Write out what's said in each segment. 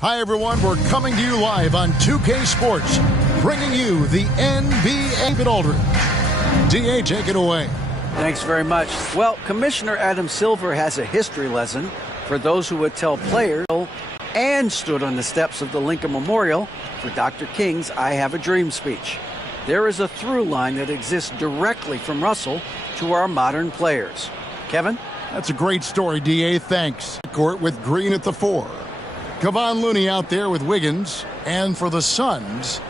Hi, everyone. We're coming to you live on 2K Sports, bringing you the NBA. David Aldridge. DA, take it away. Thanks very much. Well, Commissioner Adam Silver has a history lesson for those who would tell players and stood on the steps of the Lincoln Memorial for Dr. King's I Have a Dream speech. There is a through line that exists directly from Russell to our modern players. Kevin? That's a great story, DA. Thanks. Court with Green at the 4. Kevon Looney out there with Wiggins. And for the Suns,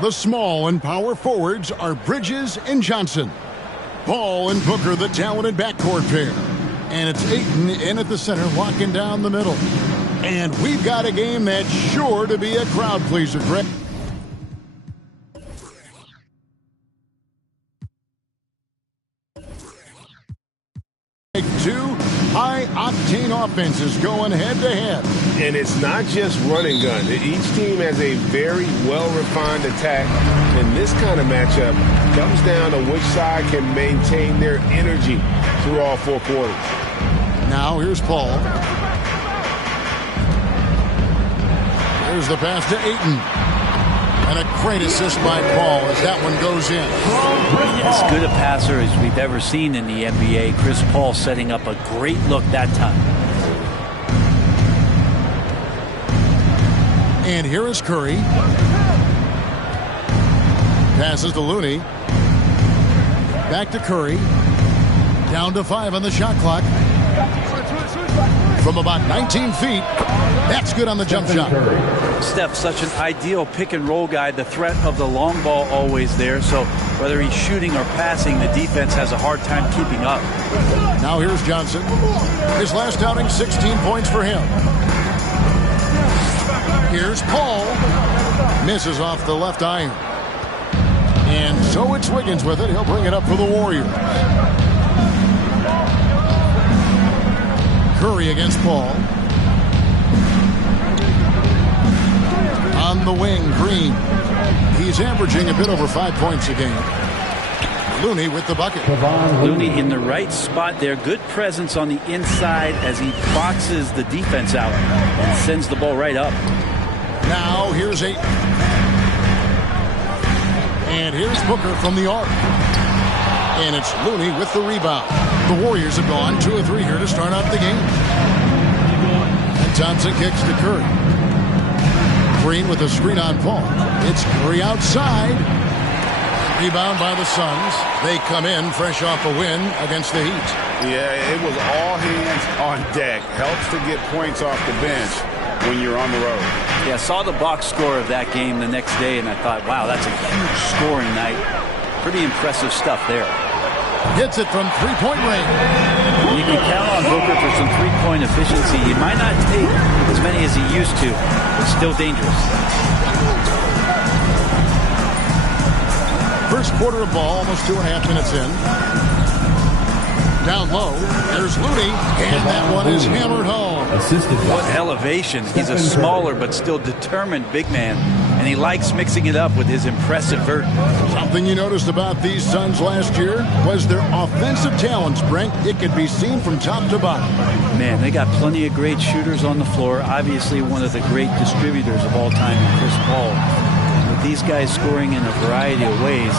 the small and power forwards are Bridges and Johnson. Ball and Booker, the talented backcourt pair. And it's Ayton in at the center, walking down the middle. And we've got a game that's sure to be a crowd pleaser, Greg. Two high-octane offenses going head-to-head. And it's not just run and gun. Each team has a very well-refined attack. And this kind of matchup comes down to which side can maintain their energy through all 4 quarters. Now here's Paul. Here's the pass to Ayton. And a great assist by Paul as that one goes in. As good a passer as we've ever seen in the NBA. Chris Paul setting up a great look that time. And here is Curry. Passes to Looney. Back to Curry. Down to 5 on the shot clock. From about 19 feet. That's good on the jump shot. Steph, such an ideal pick-and-roll guy. The threat of the long ball always there. So whether he's shooting or passing, the defense has a hard time keeping up. Now here's Johnson. His last outing, 16 points for him. Here's Paul. Misses off the left iron. And so it's Wiggins with it. He'll bring it up for the Warriors. Curry against Paul. On the wing, Green. He's averaging a bit over 5 points a game. Looney with the bucket. Looney in the right spot there. Good presence on the inside as he boxes the defense out and sends the ball right up. Now here's Ayton. And here's Booker from the arc. And it's Looney with the rebound. The Warriors have gone 2 of 3 here to start out the game. And Thompson kicks to Curry. Green with a screen on Paul. It's Curry outside. Rebound by the Suns. They come in fresh off a win against the Heat. Yeah, it was all hands on deck. Helps to get points off the bench when you're on the road. Yeah, saw the box score of that game the next day, and I thought, wow, that's a huge scoring night. Pretty impressive stuff there. Hits it from three-point range. You can count on Booker for some three-point efficiency. He might not take as many as he used to, but still dangerous. First quarter of ball, almost 2.5 minutes in. Down low, there's Looney, and that one is hammered home. What elevation. He's a smaller but still determined big man, and he likes mixing it up with his impressive vert. Something you noticed about these Suns last year was their offensive talents, Brent. It could be seen from top to bottom. Man, they got plenty of great shooters on the floor. Obviously one of the great distributors of all time in Chris Paul. With these guys scoring in a variety of ways,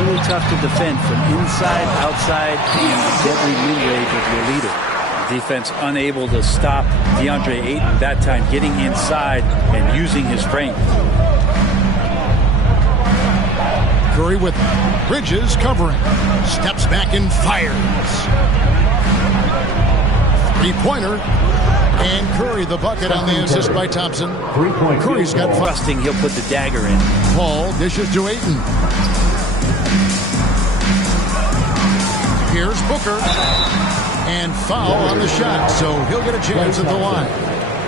really tough to defend from inside, outside, and the deadly mid-range of your leader. Defense unable to stop DeAndre Ayton that time, getting inside and using his frame. Curry with Bridges covering. Steps back and fires. Three-pointer. And Curry the bucket on the assist by Thompson. Curry's got trusting he'll put the dagger in. Paul dishes to Ayton. Here's Booker. And foul on the shot, so he'll get a chance at the line.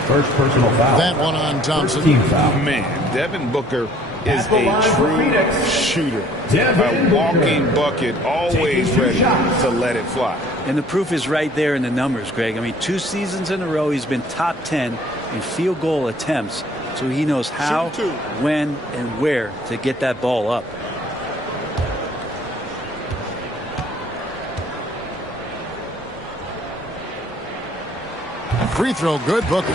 First personal foul. That one on Thompson. Man, Devin Booker is a true shooter. A walking bucket, always ready to let it fly. And the proof is right there in the numbers, Greg. I mean, 2 seasons in a row, he's been top 10 in field goal attempts. So he knows how, when, and where to get that ball up. Free throw good, Booker.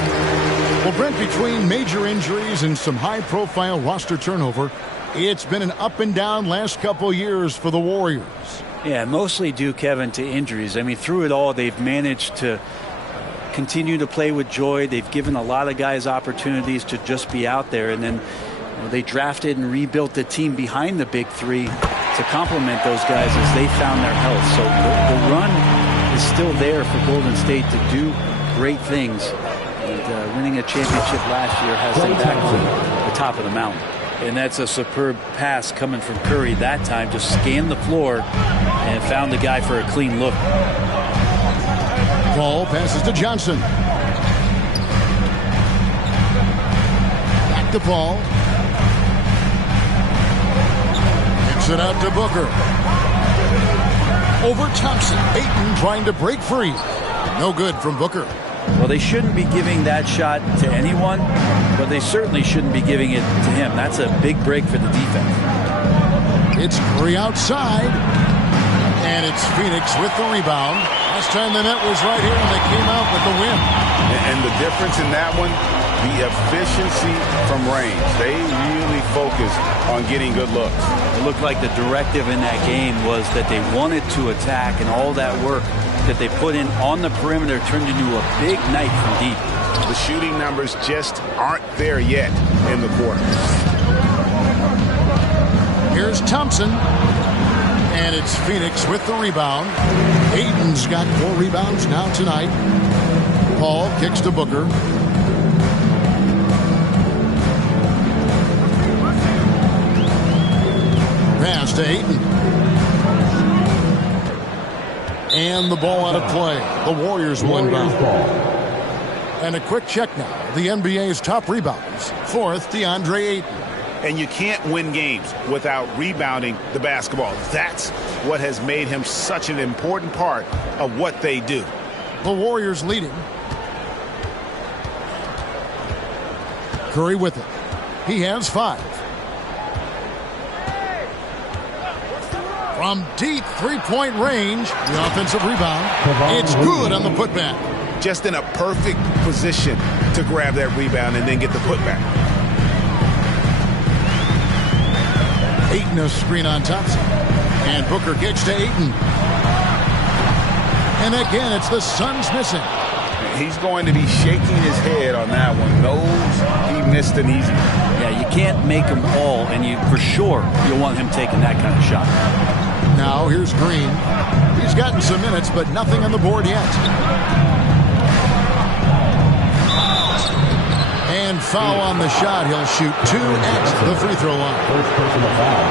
Well, Brent, between major injuries and some high-profile roster turnover, it's been an up-and-down last couple years for the Warriors. Yeah, mostly due, Kevin, to injuries. I mean, through it all, they've managed to continue to play with joy. They've given a lot of guys opportunities to just be out there. And then they drafted and rebuilt the team behind the big three to complement those guys as they found their health. So the run is still there for Golden State to do great things. And winning a championship last year has them back on the top of the mountain. And that's a superb pass coming from Curry that time. Just scanned the floor and found the guy for a clean look. Ball passes to Johnson. Back to Paul. Kicks it out to Booker. Over Thompson. Ayton trying to break free. No good from Booker. Well, they shouldn't be giving that shot to anyone, but they certainly shouldn't be giving it to him. That's a big break for the defense. It's Curry outside. And it's Phoenix with the rebound. Last time the net was right here, and they came out with the win. And the difference in that one, the efficiency from range. They really focused on getting good looks. It looked like the directive in that game was that they wanted to attack, and all that work that they put in on the perimeter turned into a big night from deep. The shooting numbers just aren't there yet in the quarter. Here's Thompson. And it's Phoenix with the rebound. Ayton's got 4 rebounds now tonight. Paul kicks to Booker. Pass to Ayton. And the ball out of play. The Warriors one ball. And a quick check now. The NBA's top rebounds. 4th, DeAndre Ayton. And you can't win games without rebounding the basketball. That's what has made him such an important part of what they do. The Warriors leading. Curry with it. He has 5. From deep three-point range, the offensive rebound. It's good on the putback. Just in a perfect position to grab that rebound and then get the putback. Ayton a screen on Thompson. And Booker kicks to Ayton. And again, it's the Suns missing. He's going to be shaking his head on that one. Knows he missed an easy one. Yeah, you can't make them all, and you for sure you'll want him taking that kind of shot. Now here's Green. He's gotten some minutes, but nothing on the board yet. And foul on the shot. He'll shoot 2 at the free throw line. First personal foul.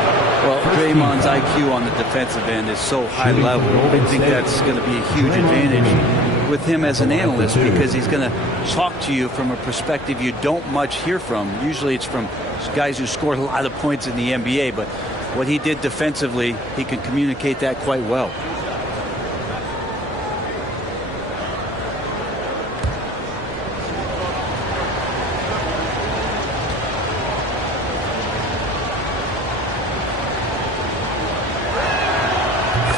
Well, Draymond's IQ on the defensive end is so high level. I think that's going to be a huge advantage with him as an analyst, because he's going to talk to you from a perspective you don't much hear from. Usually it's from guys who scored a lot of points in the NBA, but what he did defensively, he can communicate that quite well.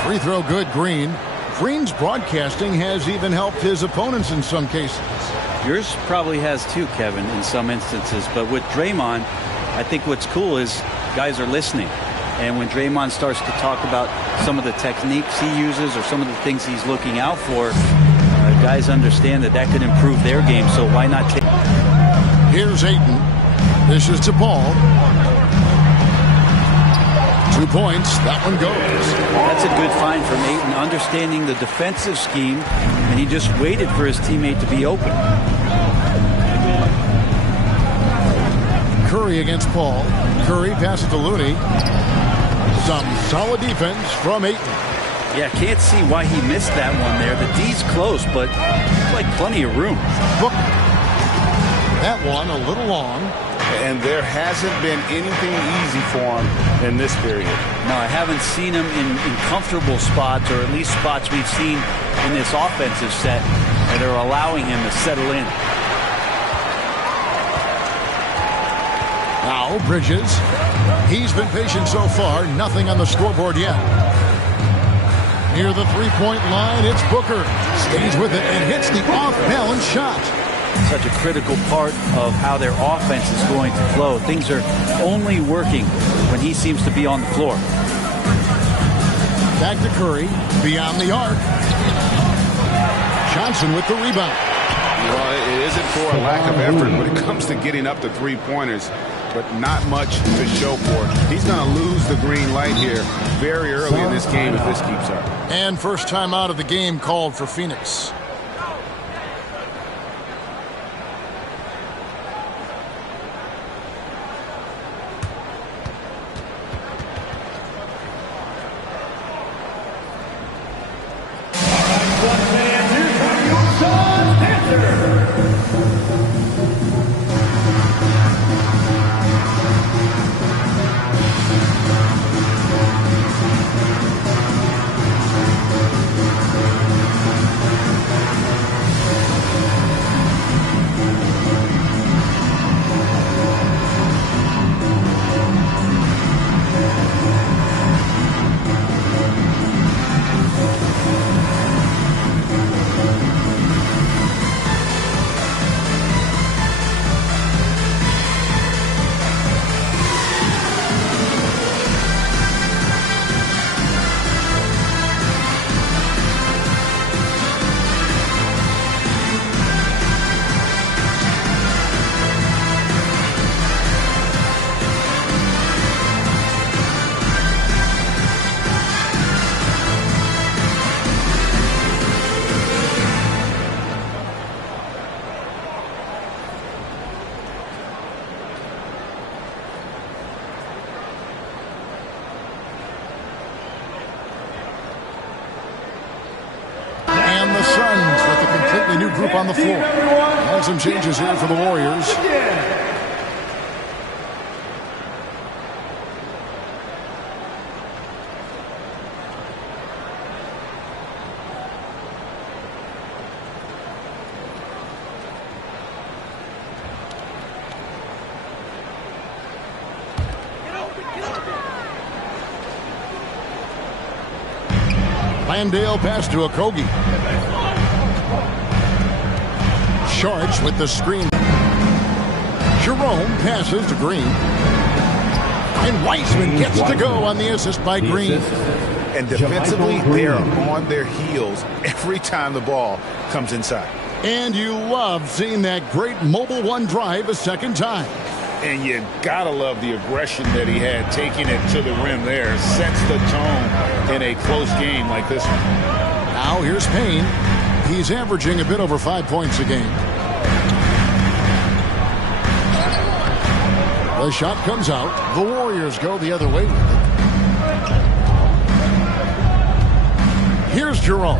Free throw good, Green. Green's broadcasting has even helped his opponents in some cases. Yours probably has too, Kevin, in some instances. But with Draymond, I think what's cool is guys are listening. And when Draymond starts to talk about some of the techniques he uses or some of the things he's looking out for, guys understand that that could improve their game. So why not take... Here's Ayton. Dishes to Paul. 2 points. That one goes. That's a good find from Ayton, understanding the defensive scheme, and he just waited for his teammate to be open. Curry against Paul. Curry passes to Looney. Some solid defense from Ayton. Yeah, can't see why he missed that one there. The D's close, but like plenty of room. Book. That one a little long. And there hasn't been anything easy for him in this period. No, I haven't seen him in comfortable spots, or at least spots we've seen in this offensive set that are allowing him to settle in. Now Bridges. He's been patient so far. Nothing on the scoreboard yet. Near the three-point line, it's Booker. Stays with it and hits the off-balance shot. such a critical part of how their offense is going to flow. Things are only working when he seems to be on the floor. Back to Curry, beyond the arc. Johnson with the rebound. Well, it isn't for a lack of effort when it comes to getting up to three-pointers, but not much to show for it. He's going to lose the green light here very early in this game if this keeps up. And first time out of the game called for Phoenix. New group on the floor. And some changes here for the Warriors. Landale pass to Okogie. Charge with the screen. Jerome passes to Green. And Wiseman gets to go on the assist by Green. And defensively, they are on their heels every time the ball comes inside. And you love seeing that great mobile one drive a second time. And you gotta love the aggression that he had taking it to the rim there. Sets the tone in a close game like this one. Now here's Payne. He's averaging a bit over 5 points a game. The shot comes out. The Warriors go the other way with it. Here's Jerome.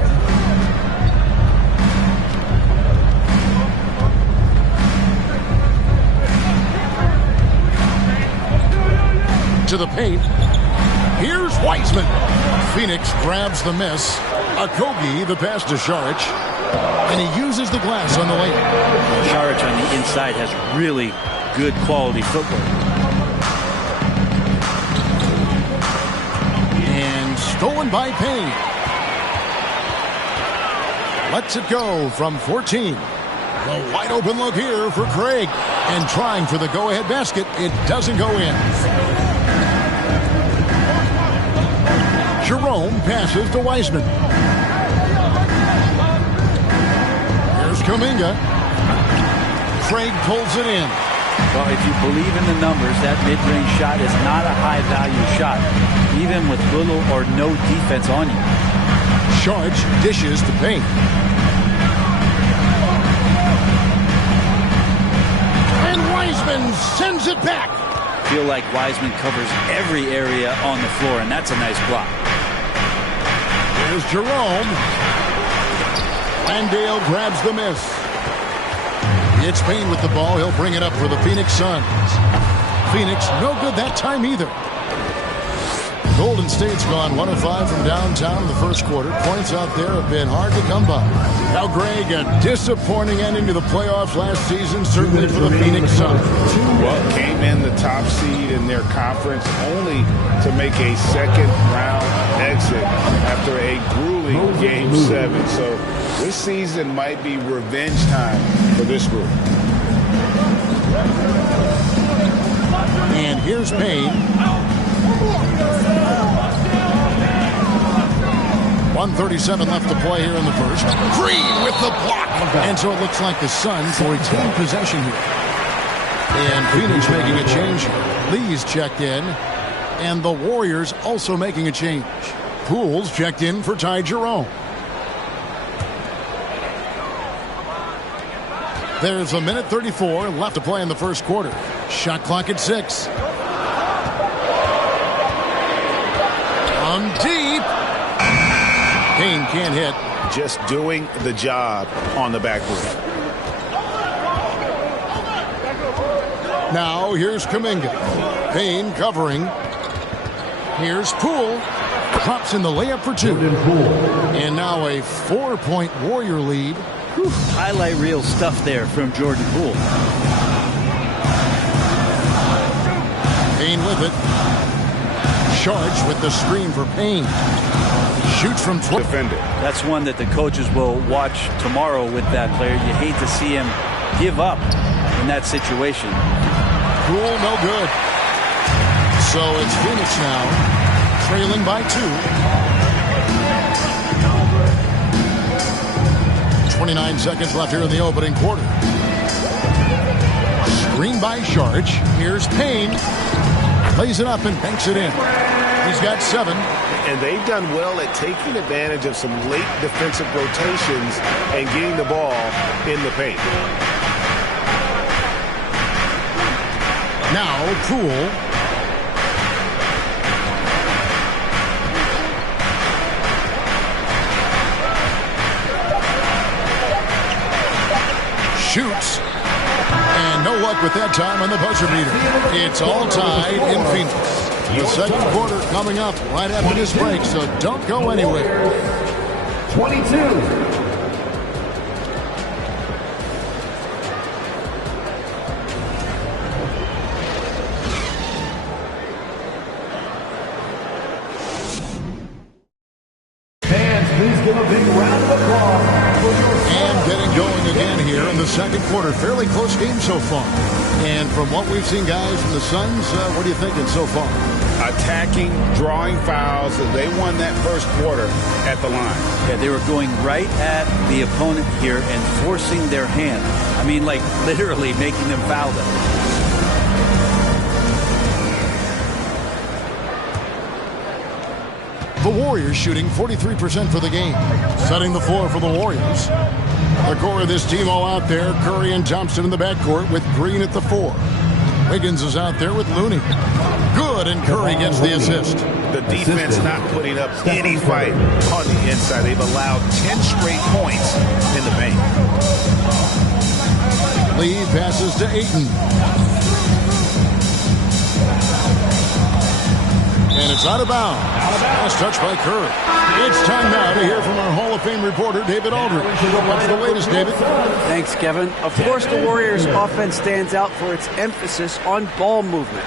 To the paint. Here's Wiseman. Phoenix grabs the miss. Okogie the pass to Šarić. And he uses the glass on the lane. Šarić on the inside has really good quality footwork. And stolen by Payne. Lets it go from 14. The wide open look here for Craig. And trying for the go-ahead basket. It doesn't go in. Jerome passes to Wiseman. Here's Kuminga. Craig pulls it in. Well, if you believe in the numbers, that mid-range shot is not a high-value shot, even with little or no defense on you. Šarić dishes to Payne. And Wiseman sends it back. Feel like Wiseman covers every area on the floor, and that's a nice block. Here's Jerome. Landale grabs the miss. It's Payne with the ball. He'll bring it up for the Phoenix Suns. Phoenix no good that time either. Golden State's gone 1 of 5 from downtown in the first quarter. Points out there have been hard to come by. Now, Greg, a disappointing ending to the playoffs last season, certainly for the Phoenix Suns. Well, came in the top seed in their conference only to make a second-round exit after a grueling Game 7. So this season might be revenge time for this group. And here's Payne. 1:37 left to play here in the first. Green with the block. And so it looks like the Suns will retain possession here. And Phoenix making a change here. Lee's checked in. And the Warriors also making a change. Poole's checked in for Ty Jerome. There's a minute 34 left to play in the first quarter. Shot clock at 6. On deep. Payne can't hit. Just doing the job on the backboard. Now here's Kuminga. Payne covering. Here's Poole. Pops in the layup for 2. And now a 4-point Warrior lead. Whew, highlight reel stuff there from Jordan Poole. Payne with it. Charged with the screen for Payne. Shoots from 12. Defender. That's one that the coaches will watch tomorrow with that player. You hate to see him give up in that situation. Poole, no good. So it's Phoenix now, trailing by 2. 29 seconds left here in the opening quarter. Screen by Sharge. Here's Payne. Lays it up and banks it in. He's got 7. And they've done well at taking advantage of some late defensive rotations and getting the ball in the paint. Now Poole. Shoots. And no luck with that time on the buzzer beater. It's all tied in Phoenix. The second quarter coming up right after this break, so don't go anywhere. 22. Fans, please give a big round of applause for your... And getting going again here in the second quarter. Fairly close game so far. And from what we've seen, guys, from the Suns, what are you thinking so far? Attacking, drawing fouls. They won that first quarter at the line. Yeah, they were going right at the opponent here and forcing their hand. I mean, like literally making them foul them. The Warriors shooting 43% for the game. Setting the floor for the Warriors. The core of this team all out there. Curry and Thompson in the backcourt with Green at the 4. Wiggins is out there with Looney. Good, and Curry gets the assist. The defense not putting up any fight on the inside. They've allowed 10 straight points in the paint. Lee passes to Ayton. And it's out of bounds. Last touch by Curry. It's time now to hear from our Hall of Fame reporter, David Aldridge. What's the latest, David? Thanks, Kevin. Of course, the Warriors' offense stands out for its emphasis on ball movement.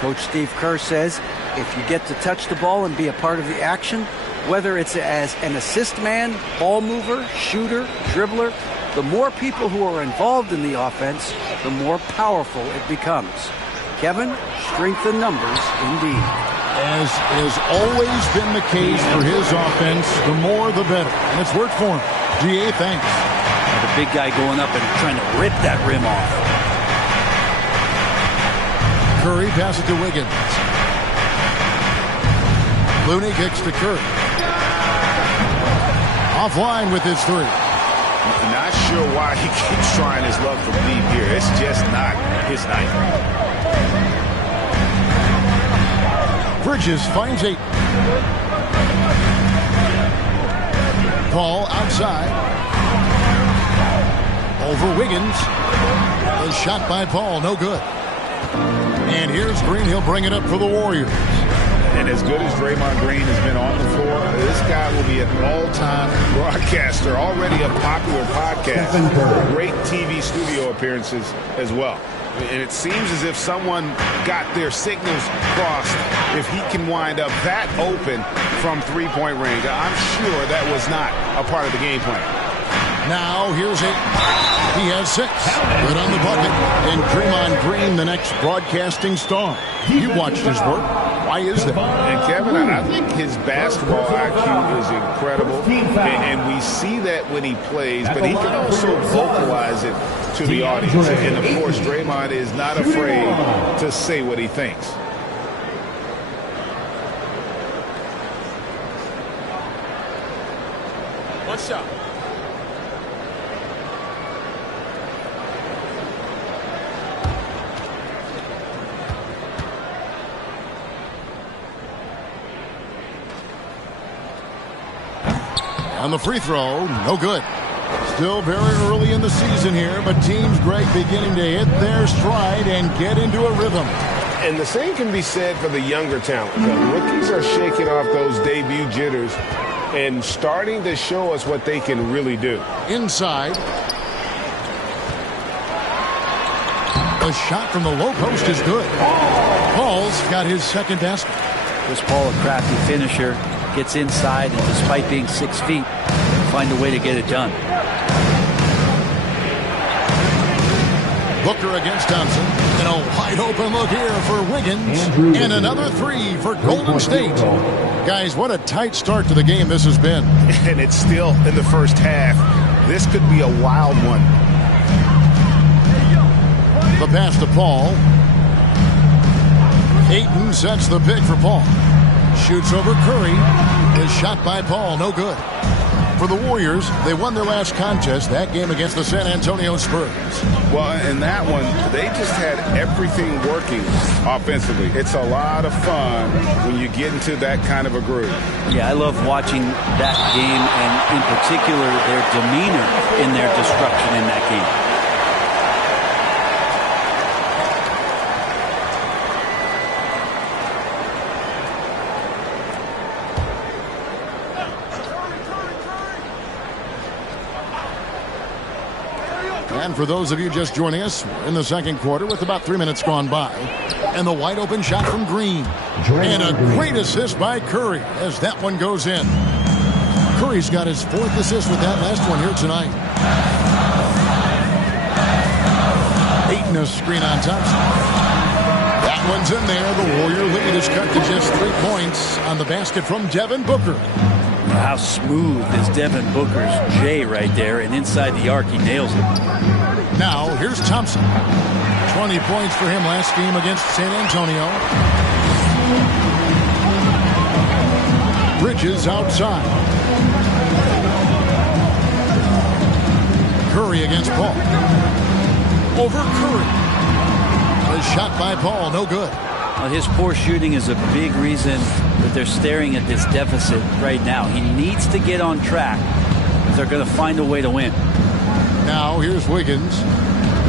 Coach Steve Kerr says if you get to touch the ball and be a part of the action, whether it's as an assist man, ball mover, shooter, dribbler, the more people who are involved in the offense, the more powerful it becomes. Kevin, strength in numbers indeed. As has always been the case for his offense, the more the better. And it's worked for him. GA, thanks. The big guy going up and trying to rip that rim off. Curry passes to Wiggins. Looney kicks to Curry. Offline with his 3. Not sure why he keeps trying his luck from deep here. It's just not his night. Bridges finds 8. Paul outside. Over Wiggins. A shot by Paul, no good. And here's Green. He'll bring it up for the Warriors. And as good as Draymond Green has been on the floor, this guy will be an all-time broadcaster, already a popular podcast, great TV studio appearances as well. And it seems as if someone got their signals crossed if he can wind up that open from three-point range. I'm sure that was not a part of the game plan. Now here's it. He has 6. Good on the bucket. And Draymond Green, the next broadcasting star. You watched his work. Why is that? And Kevin, I think his basketball IQ is incredible. And we see that when he plays, but he can also vocalize it to the audience. And of course, Draymond is not afraid to say what he thinks. What's up? On the free throw, no good. Still very early in the season here, but teams, Greg, beginning to hit their stride and get into a rhythm. And the same can be said for the younger talent. The rookies are shaking off those debut jitters and starting to show us what they can really do. Inside. A shot from the low post is good. Paul's got his second basket. Chris Paul, a crafty finisher, gets inside, and despite being 6 feet, find a way to get it done. Booker against Thompson. And a wide open look here for Wiggins. And another 3 for Golden State. Guys, what a tight start to the game this has been. And it's still in the first half. This could be a wild one. The pass to Paul. Ayton sets the pick for Paul. Shoots over Curry. Is shot by Paul, no good. For the Warriors, they won their last contest, that game against the San Antonio Spurs. Well, in that one, they just had everything working offensively. It's a lot of fun when you get into that kind of a groove. Yeah, I love watching that game, and in particular, their demeanor in their destruction in that game. And for those of you just joining us, we're in the second quarter with about 3 minutes gone by. And the wide open shot from Green. And a great assist by Curry as that one goes in. Curry's got his 4th assist with that last one here tonight. Ayton a screen on Thompson. That one's in there. The Warrior lead is cut to just 3 points on the basket from Devin Booker. How smooth is Devin Booker's J right there, and inside the arc he nails it. Now here's Thompson. 20 points for him last game against San Antonio. Bridges outside. Curry against Paul. Over Curry. A shot by Paul, no good. Well, his poor shooting is a big reason that they're staring at this deficit right now. He needs to get on track if they're going to find a way to win. Now here's Wiggins.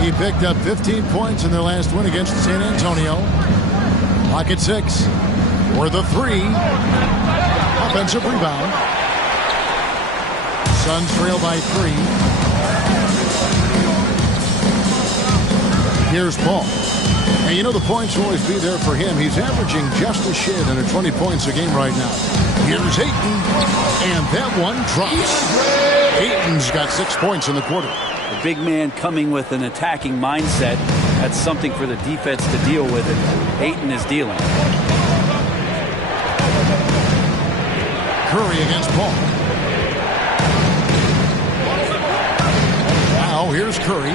He picked up 15 points in their last win against San Antonio. Clock at 6. For the 3. Offensive rebound. Suns trail by 3. Here's Paul. And you know the points will always be there for him. He's averaging just a shade under 20 points a game right now. Here's Ayton. And that one drops. Ayton's got 6 points in the quarter. The big man coming with an attacking mindset. That's something for the defense to deal with, and Ayton is dealing. Curry against Paul. Now here's Curry.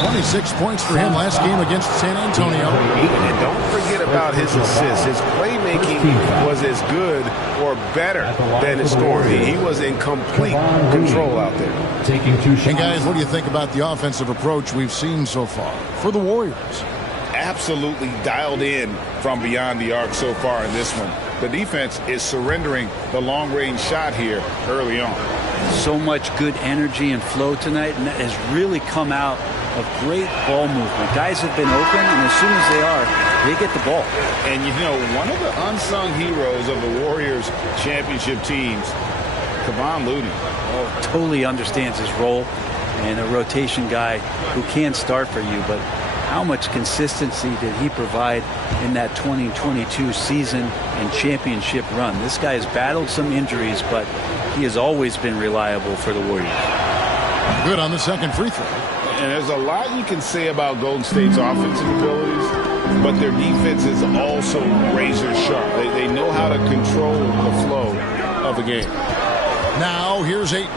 26 points for him last game against San Antonio. And don't forget about his assists. His playmaking was as good or better than his scoring. He was in complete control out there. Taking 2 shots. And guys, what do you think about the offensive approach we've seen so far for the Warriors? Absolutely dialed in from beyond the arc so far in this one. The defense is surrendering the long-range shot here early on. So much good energy and flow tonight, and that has really come out of great ball movement. Guys have been open, and as soon as they are, they get the ball. And, you know, one of the unsung heroes of the Warriors championship teams, Kevon Looney. Totally understands his role, and a rotation guy who can start for you, but how much consistency did he provide in that 2022 season and championship run? This guy has battled some injuries, but he has always been reliable for the Warriors. Good on the second free throw. And there's a lot you can say about Golden State's offensive abilities, but their defense is also razor sharp. They know how to control the flow of a game. Now here's Ayton.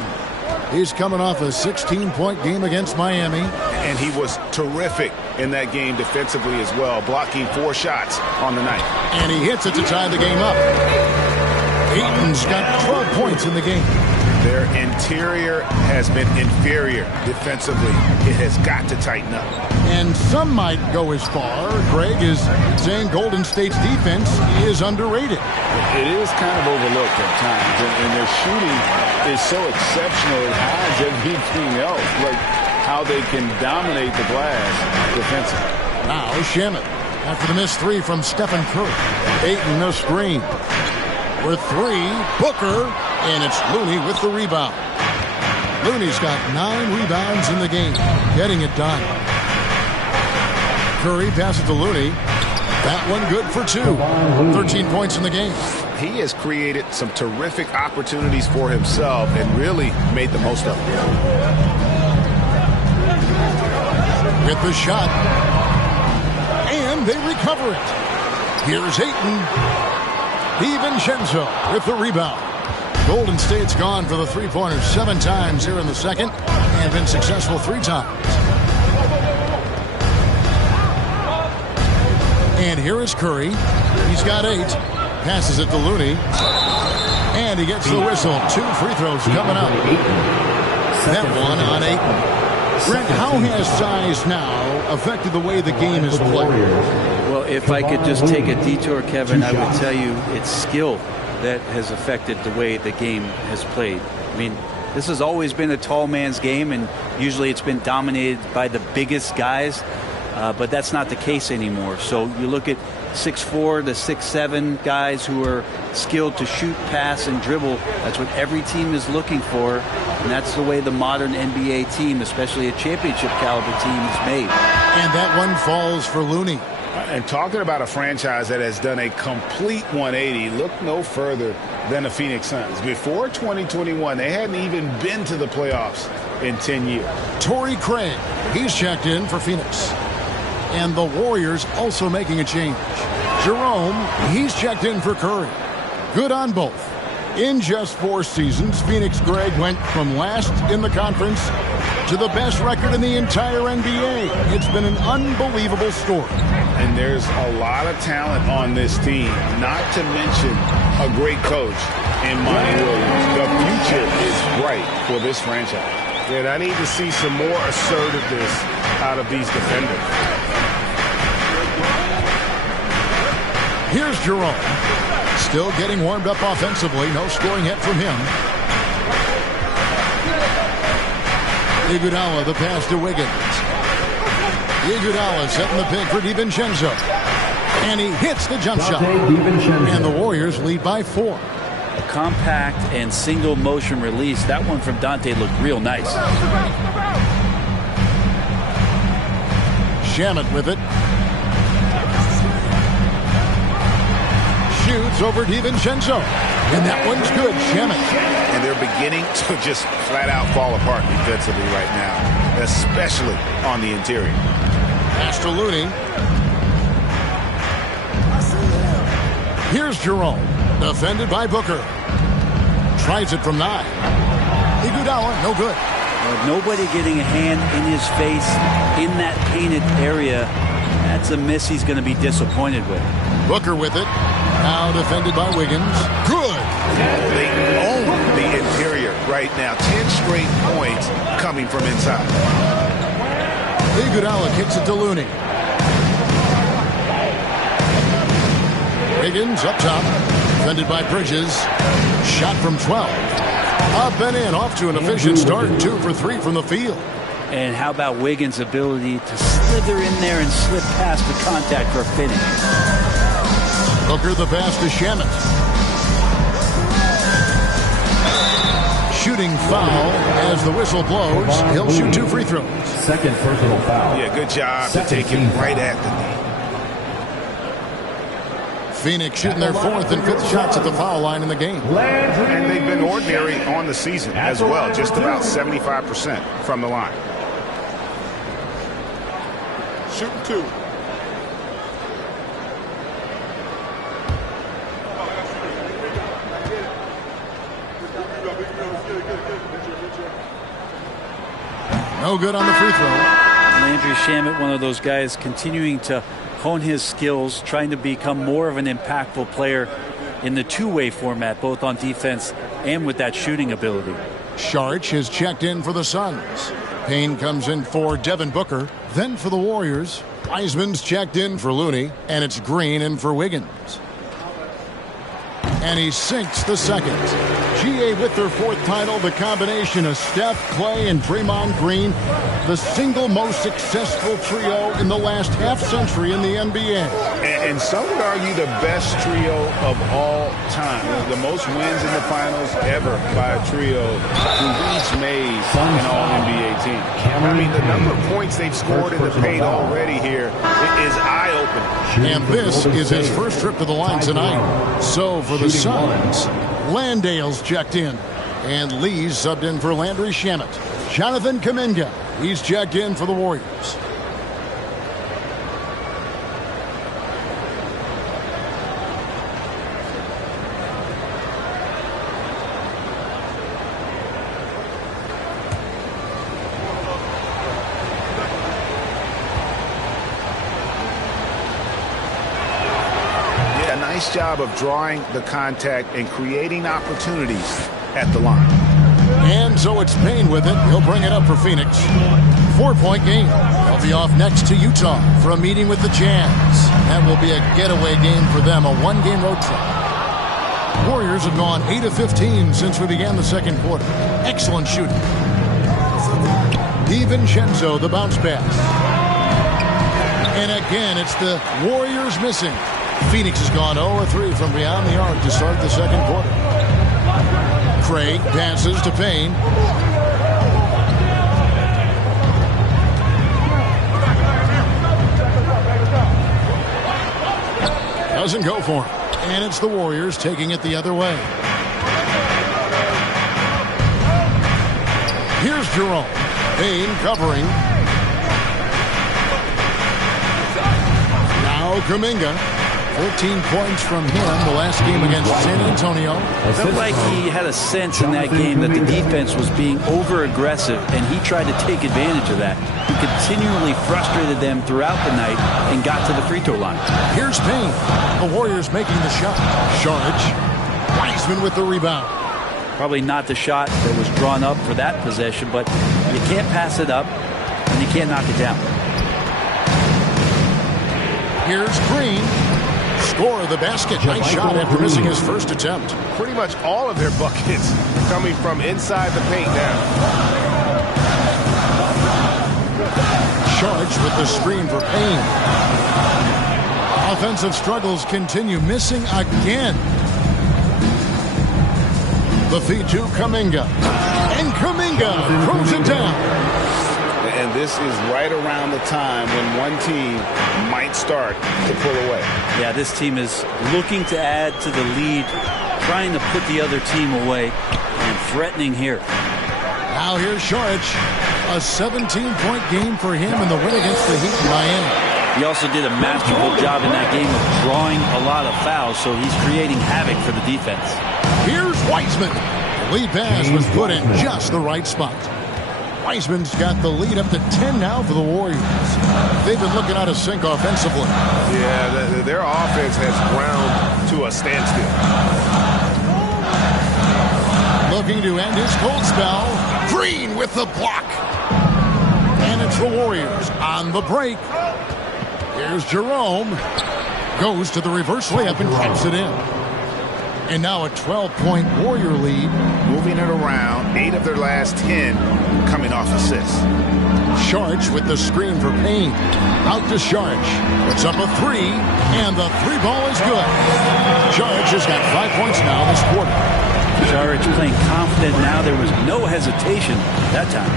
He's coming off a 16-point game against Miami. And he was terrific in that game defensively as well, blocking 4 shots on the night. And he hits it to tie the game up. Ayton's got 12 points in the game. Their interior has been inferior defensively. It has got to tighten up. And some might go as far, Greg, is saying Golden State's defense is underrated. It is kind of overlooked at times, and their shooting is so exceptional it hides everything else, like how they can dominate the glass defensively. Now Shamet after the missed 3 from Stephen Curry. Ayton the screen. For 3, Booker, and it's Looney with the rebound. Looney's got 9 rebounds in the game, getting it done. Curry passes to Looney. That one good for 2. 13 points in the game. He has created some terrific opportunities for himself and really made the most of them. With the shot. And they recover it. Here's Ayton. DiVincenzo with the rebound. Golden State's gone for the three-pointers 7 times here in the second and been successful 3 times. And here is Curry. He's got 8. Passes it to Looney. And he gets the whistle. 2 free throws coming up. That one on Ayton. Brent, how has size now affected the way the game is played? Well, if I could just take a detour, Kevin, I would tell you it's skill that has affected the way the game has played. I mean, this has always been a tall man's game, and usually it's been dominated by the biggest guys, but that's not the case anymore. So you look at 6'4" to 6'7" guys who are skilled to shoot, pass, and dribble. That's what every team is looking for, and that's the way the modern NBA team, especially a championship caliber team, is made. And that one falls for Looney. And talking about a franchise that has done a complete 180, look no further than the Phoenix Suns. Before 2021, they hadn't even been to the playoffs in 10 years. Torrey Craig, he's checked in for Phoenix. And the Warriors also making a change. Jerome, he's checked in for Curry. Good on both. In just 4 seasons, Phoenix, Greg, went from last in the conference to the best record in the entire NBA. It's been an unbelievable story. And there's a lot of talent on this team, not to mention a great coach in Monty Williams. The future is bright for this franchise. And I need to see some more assertiveness out of these defenders. Here's Jerome. Still getting warmed up offensively. No scoring yet from him. Iguodala, the pass to Wiggins. Iguodala setting the pick for DiVincenzo. And he hits the jump shot. And the Warriors lead by 4. A compact and single motion release. That one from Dante looked real nice. Shamet with it. Shoots over DiVincenzo. And that one's good. Shamet. And they're beginning to just flat out fall apart defensively right now, especially on the interior. Pass to Looney. Here's Jerome. Defended by Booker. Tries it from 9. Iguodala, no good. Nobody getting a hand in his face in that painted area. That's a miss he's going to be disappointed with. Booker with it. Now defended by Wiggins. Good. They own the interior right now. 10 straight points coming from inside. Iguodala kicks it to Looney. Wiggins up top. Defended by Bridges. Shot from 12. Up and in. Off to an efficient start. 2 for 3 from the field. And how about Wiggins' ability to slither in there and slip past the contact for a finish? Booker the pass to Shamet. Shooting foul as the whistle blows. He'll shoot 2 free throws. Second personal foul. Yeah, good job to take him right at the knee. Phoenix shooting their 4th and 5th shots at the foul line in the game. And they've been ordinary on the season as well, just about 75% from the line. Shooting 2. No good on the free throw. Landry Shamet, one of those guys continuing to hone his skills, trying to become more of an impactful player in the two-way format, both on defense and with that shooting ability. Sharch has checked in for the Suns. Payne comes in for Devin Booker. Then for the Warriors, Wiseman's checked in for Looney, and it's Green in for Wiggins. And he sinks the second. GA with their 4th title, the combination of Steph, Clay, and Draymond Green, the single most successful trio in the last half-century in the NBA. And some would argue the best trio of all time. The most wins in the finals ever by a trio who each made an All-NBA team. I mean, the number of points they've scored in the paint already here is eye-opening. And this is his first trip to the line tonight. So for the Suns, Landale's checked in. And Lee's subbed in for Landry Shamet. Jonathan Kuminga, he's checked in for the Warriors. Nice job of drawing the contact and creating opportunities at the line. And so it's Payne with it. He'll bring it up for Phoenix. 4-point game. They'll be off next to Utah for a meeting with the Jazz. That will be a getaway game for them, a 1-game road trip. Warriors have gone 8 of 15 since we began the second quarter. Excellent shooting. DiVincenzo, the bounce pass. And again, it's the Warriors missing. Phoenix has gone 0-3 from beyond the arc to start the second quarter. Craig passes to Payne. Doesn't go for him. And it's the Warriors taking it the other way. Here's Jerome. Payne covering. Now Kuminga. 14 points from him the last game against San Antonio. Felt like he had a sense in that game that the defense was being over-aggressive, and he tried to take advantage of that. He continually frustrated them throughout the night and got to the free throw line. Here's Payne. The Warriors making the shot. Sharge. Wiseman with the rebound. Probably not the shot that was drawn up for that possession, but you can't pass it up, and you can't knock it down. Here's Green. Score of the basket. Nice shot after missing his first attempt. Pretty much all of their buckets coming from inside the paint now. Sharge with the screen for Payne. Offensive struggles continue. Missing again. The feed to Kuminga. And Kuminga throws it down. And this is right around the time when one team might start to pull away. Yeah, this team is looking to add to the lead, trying to put the other team away, and threatening here. Now here's Sharge. A 17-point game for him in the win against the Heat in Miami. He also did a masterful job in that game of drawing a lot of fouls, so he's creating havoc for the defense. Here's Wiseman. The lead pass was put in just the right spot. Wiseman's got the lead up to 10 now for the Warriors. They've been looking out of sync offensively. Yeah, their offense has ground to a standstill. Looking to end his cold spell. Green with the block. And it's the Warriors on the break. Here's Jerome. Goes to the reverse layup and taps it in. And now a 12-point Warrior lead. Moving it around, 8 of their last 10 coming off assists. Sharch with the screen for Payne. Out to Sharch. Puts up a three, and the three ball is good. Sharch has got 5 points now this quarter. Sharch playing confident now. There was no hesitation that time.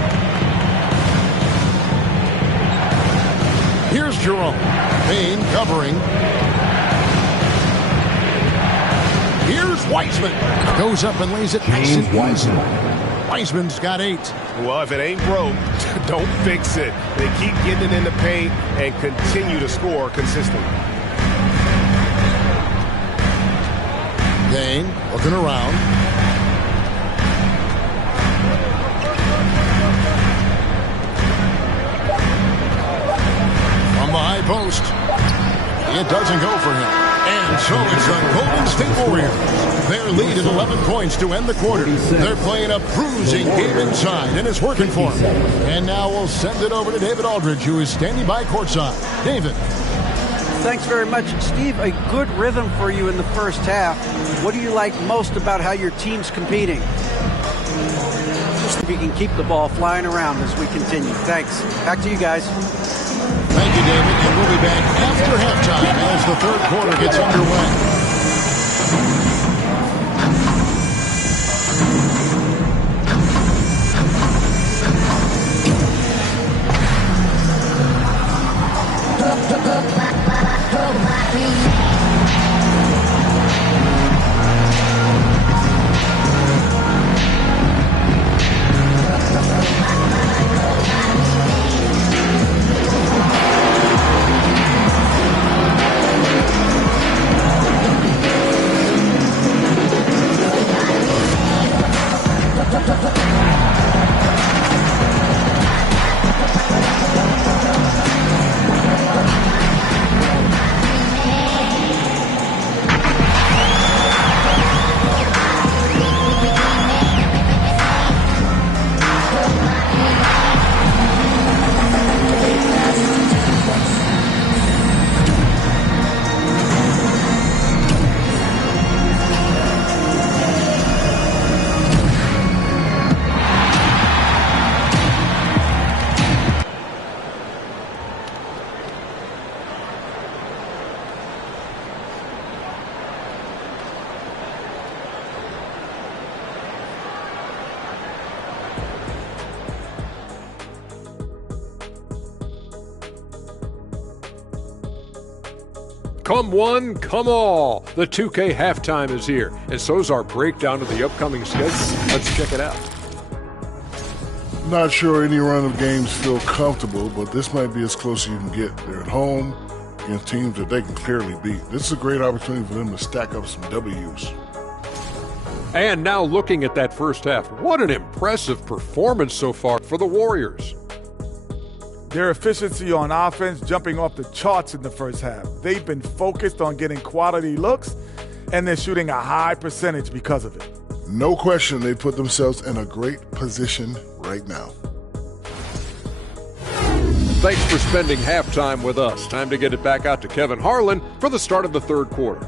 Here's Jerome. Payne covering. Here's Wiseman. Goes up and lays it nice and easy. Wiseman's got 8. Well, if it ain't broke, don't fix it. They keep getting it in the paint and continue to score consistently. Payne looking around. From the high post. It doesn't go for him. And so it's the Golden State Warriors. Their lead at 11 points to end the quarter. They're playing a bruising game inside, and it's working for them. And now we'll send it over to David Aldridge, who is standing by courtside. David. Thanks very much, Steve. A good rhythm for you in the first half. What do you like most about how your team's competing? Just if you can keep the ball flying around as we continue. Thanks. Back to you guys. Thank you, David. And we'll be back after halftime as the third quarter gets underway. Come one, come all. The 2K halftime is here, and so's our breakdown of the upcoming schedule. Let's check it out. Not sure any run of games feel comfortable, but this might be as close as you can get. They're at home against teams that they can clearly beat. This is a great opportunity for them to stack up some W's. And now looking at that first half, what an impressive performance so far for the Warriors. Their efficiency on offense jumping off the charts in the first half. They've been focused on getting quality looks, and they're shooting a high percentage because of it. No question they put themselves in a great position right now. Thanks for spending halftime with us. Time to get it back out to Kevin Harlan for the start of the third quarter.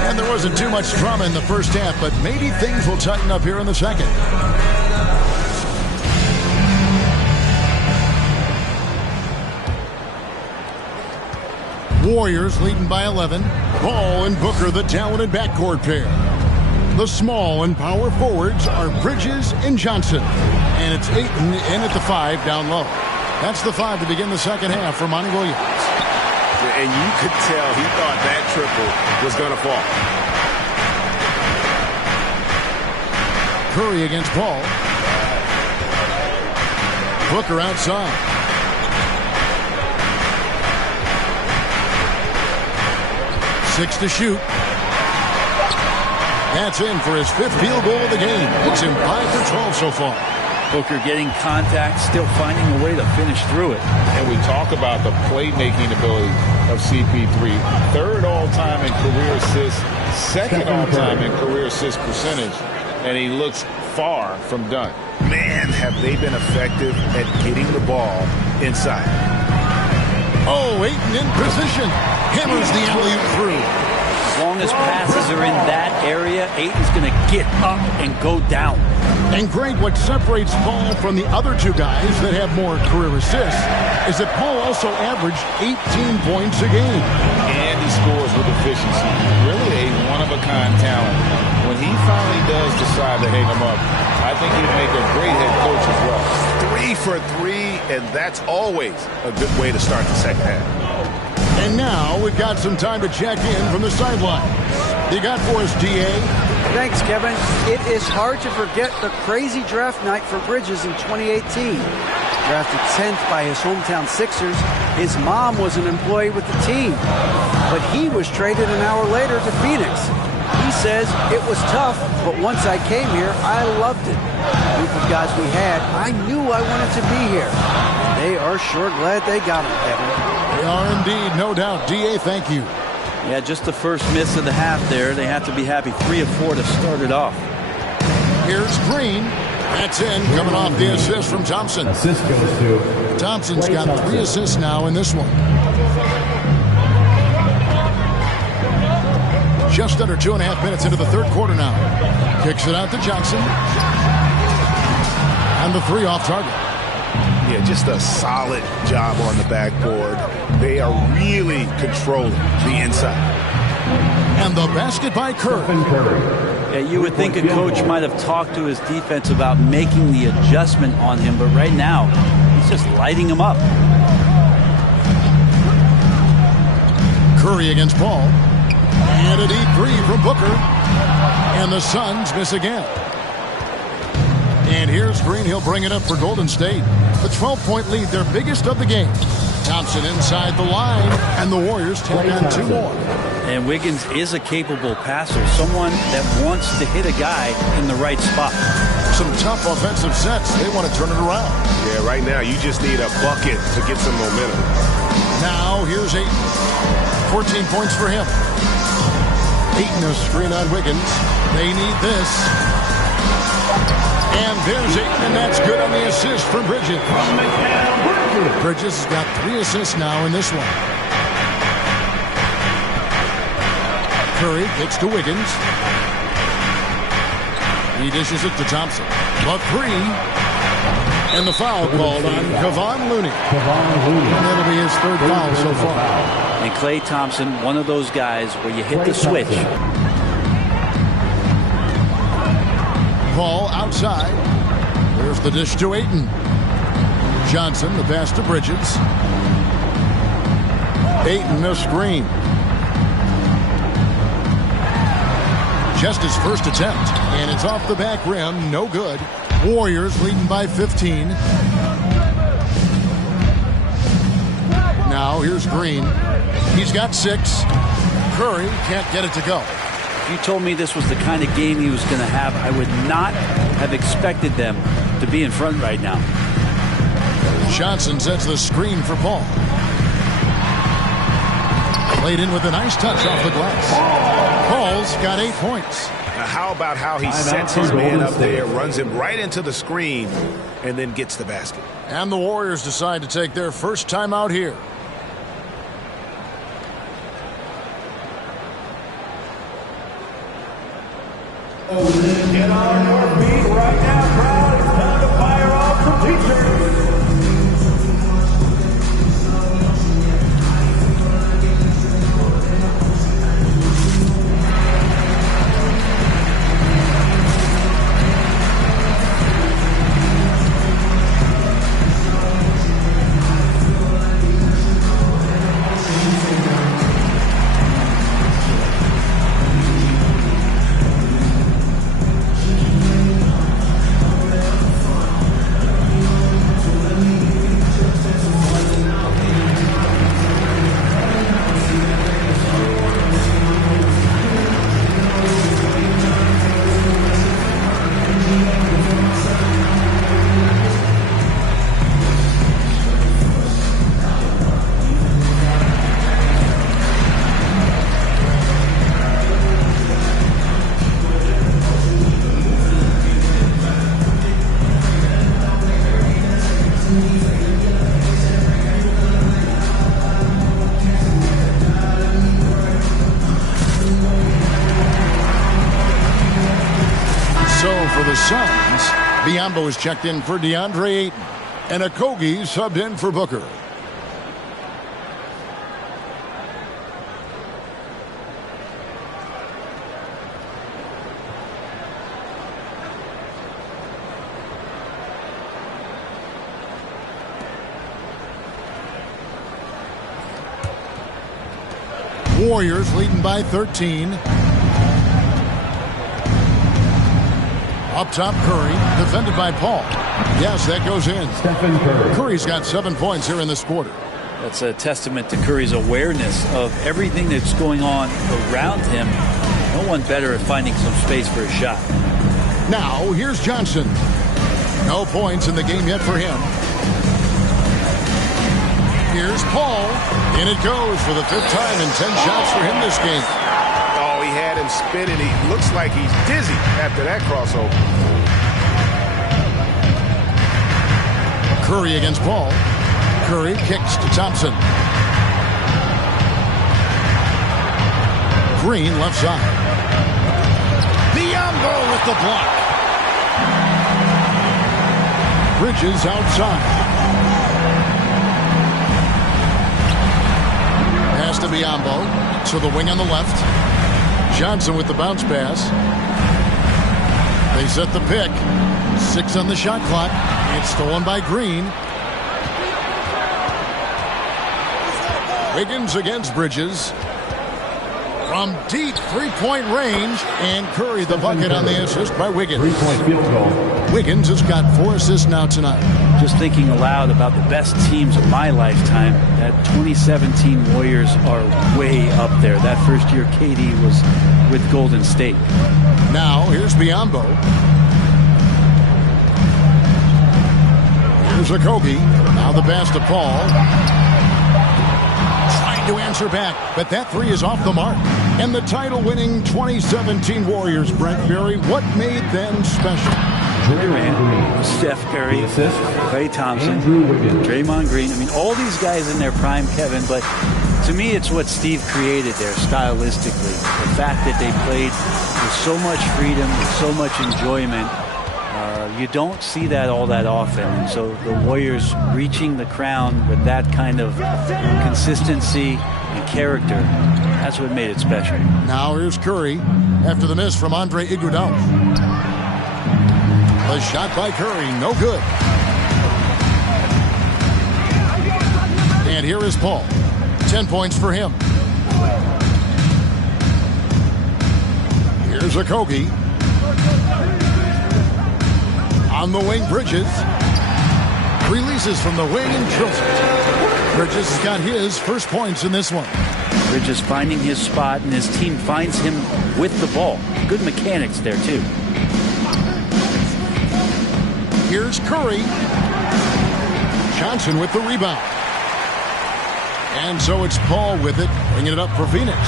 And there wasn't too much drama in the first half, but maybe things will tighten up here in the second. Warriors leading by 11. Ball and Booker, the talented backcourt pair. The small and power forwards are Bridges and Johnson. And it's Ayton in at the 5 down low. That's the 5 to begin the second half for Monty Williams. And you could tell he thought that triple was going to fall. Curry against Paul. Booker outside. Six to shoot. That's in for his 5th field goal of the game. It's him 5 for 12 so far. Booker getting contact, still finding a way to finish through it. And we talk about the playmaking ability of CP3. 3rd all-time in career assists, 2nd all-time in career assist percentage. And he looks far from done. Man, have they been effective at getting the ball inside. Oh, Ayton in position. Hammers the alley-oop through. As long as passes are in that area, Ayton's going to get up and go down. And Greg, what separates Paul from the other two guys that have more career assists is that Paul also averaged 18 points a game. And he scores with efficiency. Really a one-of-a-kind talent. When he finally does decide to hang him up, I think he'd make a great head coach as well. 3 for 3, and that's always a good way to start the second half. And now we've got some time to check in from the sidelines. You got for us, DA? Thanks, Kevin. It is hard to forget the crazy draft night for Bridges in 2018. Drafted 10th by his hometown Sixers, his mom was an employee with the team. But he was traded an hour later to Phoenix. He says, it was tough, but once I came here, I loved it. The group of guys we had, I knew I wanted to be here. They are sure glad they got him, Kevin. They are indeed, no doubt. DA, thank you. Yeah, just the first miss of the half there. They have to be happy. 3 of 4 to start it off. Here's Green. That's in, coming off the assist from Thompson. Assist goes to Thompson's got 3 assists now in this one. Just under 2.5 minutes into the third quarter now. Kicks it out to Johnson. And the 3 off target. Yeah, just a solid job on the backboard. They are really controlling the inside. And the basket by Curry. Yeah, you would think a coach might have talked to his defense about making the adjustment on him, but right now, he's just lighting him up. Curry against Paul. And a deep 3 from Booker. And the Suns miss again. And here's Green. He'll bring it up for Golden State. The 12-point lead, their biggest of the game. Thompson inside the line, and the Warriors take on 2 more. And Wiggins is a capable passer, someone that wants to hit a guy in the right spot. Some tough offensive sets. They want to turn it around. Yeah, right now you just need a bucket to get some momentum. Now here's Ayton. 14 points for him. Ayton a screen on Wiggins. They need this. And there's Ayton, and that's good on the assist for Bridges. Bridges has got 3 assists now in this one. Curry kicks to Wiggins. He dishes it to Thompson. The 3. And the foul called on Kevon Looney. And that'll be his 3rd foul so far. And Klay Thompson, one of those guys where you hit the switch. Paul outside. There's the dish to Ayton. Johnson, the pass to Bridges. Ayton, a screen. Just his first attempt, and it's off the back rim, no good. Warriors leading by 15. Now here's Green. He's got 6. Curry can't get it to go. If you told me this was the kind of game he was going to have, I would not have expected them to be in front right now. Johnson sets the screen for Paul. Played in with a nice touch off the glass. Paul's got 8 points. Now how about how he sets his man up there, runs him right into the screen, and then gets the basket. And the Warriors decide to take their first time out here. Get on your feet right now, crowd. It's time to fire off the features. the Suns, Biyombo is checked in for DeAndre Ayton. And Okogie subbed in for Booker. Warriors leading by 13. Up top, Curry, defended by Paul. Yes, that goes in. Curry's got 7 points here in this quarter. That's a testament to Curry's awareness of everything that's going on around him. No one better at finding some space for a shot. Now, here's Johnson. No points in the game yet for him. Here's Paul. In it goes for the 5th time in 10 shots for him this game. Oh, he had him spinning. He looks like he's dizzy after that crossover. Curry against Paul. Curry kicks to Thompson. Green left side. Biyombo with the block. Bridges outside. Pass to Biyombo. To the wing on the left. Johnson with the bounce pass. They set the pick. 6 on the shot clock. It's stolen by Green. Wiggins against Bridges. From deep three-point range. And Curry the bucket on the assist by Wiggins. 3-point field goal. Wiggins has got 4 assists now tonight. Just thinking aloud about the best teams of my lifetime, that 2017 Warriors are way up there. That first year KD was with Golden State. Now here's Biyombo. Here's Okogie. Now the pass to Paul. Trying to answer back, but that 3 is off the mark. And the title-winning 2017 Warriors, Brent Berry, what made them special? Durant, Steph Curry, Klay Thompson, Draymond Green. I mean, all these guys in their prime, Kevin, but to me, it's what Steve created there stylistically. The fact that they played with so much freedom, with so much enjoyment. You don't see that all that often. And so the Warriors reaching the crown with that kind of consistency and character, that's what made it special. Now here's Curry after the miss from Andre Iguodala. A shot by Curry, no good. And here is Paul. 10 points for him. Here's Okogie. On the wing, Bridges. Releases from the wing and drills it. Bridges has got his first points in this one. Bridges finding his spot, and his team finds him with the ball. Good mechanics there, too. Here's Curry. Johnson with the rebound. And so it's Paul with it, bringing it up for Phoenix.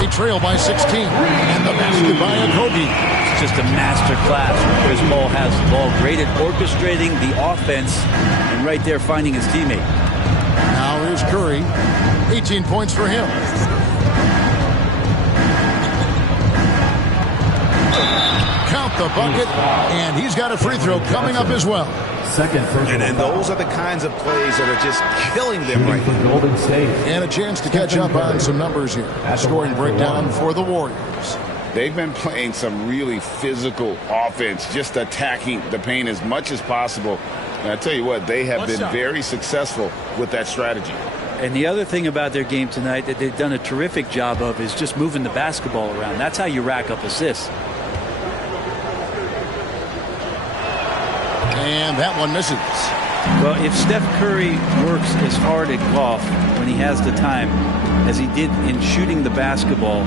They trail by 16. And the basket by Okogie. It's just a master class. Chris Paul has the ball, great at orchestrating the offense, and right there finding his teammate. Now here's Curry. 18 points for him. Count the bucket, and he's got a free throw coming up as well. Second personal And those are the kinds of plays that are just killing them right for now. Golden State. And a chance to catch up on some numbers here. Scoring breakdown for the Warriors. They've been playing some really physical offense, just attacking the paint as much as possible. And I tell you what, they have been very successful with that strategy. And the other thing about their game tonight that they've done a terrific job of is just moving the basketball around. That's how you rack up assists. And that one misses. Well, if Steph Curry works as hard at golf when he has the time as he did in shooting the basketball,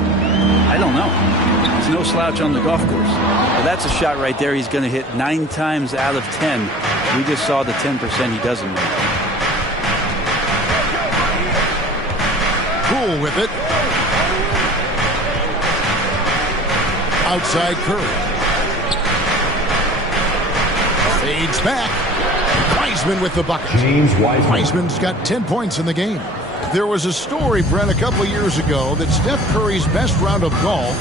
I don't know. He's no slouch on the golf course. Well, that's a shot right there he's going to hit 9 times out of 10. We just saw the 10% he doesn't make. Cool with it. Outside Curry. Fades back. Wiseman with the bucket. James Wiseman. Wiseman's got 10 points in the game. There was a story, Brent, a couple of years ago that Steph Curry's best round of golf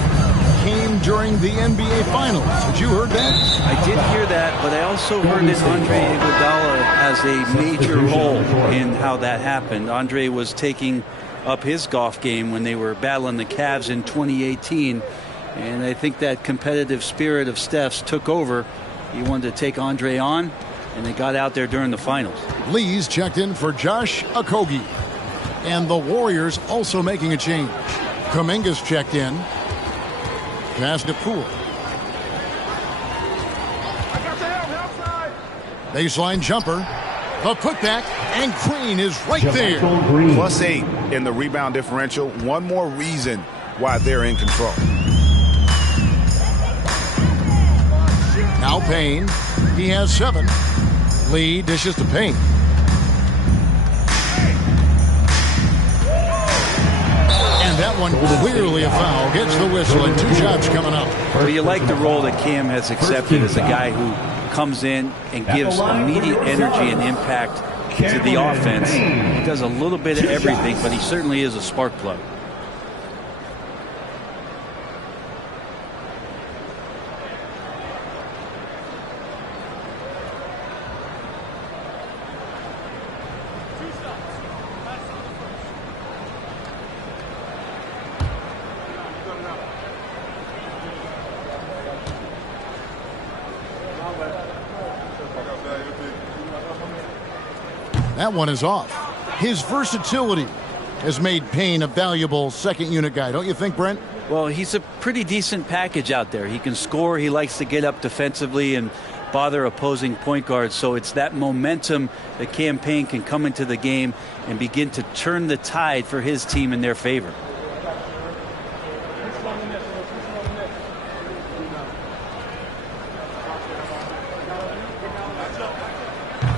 came during the NBA Finals. Had you heard that? I did hear that, but I also heard that Andre Iguodala has a major role in how that happened. Andre was taking up his golf game when they were battling the Cavs in 2018, and I think that competitive spirit of Steph's took over. He wanted to take Andre on, and they got out there during the finals. Lee's checked in for Josh Okogie. And the Warriors also making a change. Kuminga's checked in. Pass to Poole. Baseline jumper. The putback, and Green is right there. +8 in the rebound differential. One more reason why they're in control. Now Payne. He has 7. Lee dishes to Payne. And that one clearly a foul. Gets the whistle, and 2 shots coming up. Well, you like the role that Cam has accepted as a guy who comes in and gives immediate energy and impact to the offense. He does a little bit of everything, but he certainly is a spark plug. That one is off. His versatility has made Payne a valuable second unit guy, don't you think, Brent? Well, he's a pretty decent package out there. He can score. He likes to get up defensively and bother opposing point guards. So it's that momentum that Cam Payne can come into the game and begin to turn the tide for his team in their favor.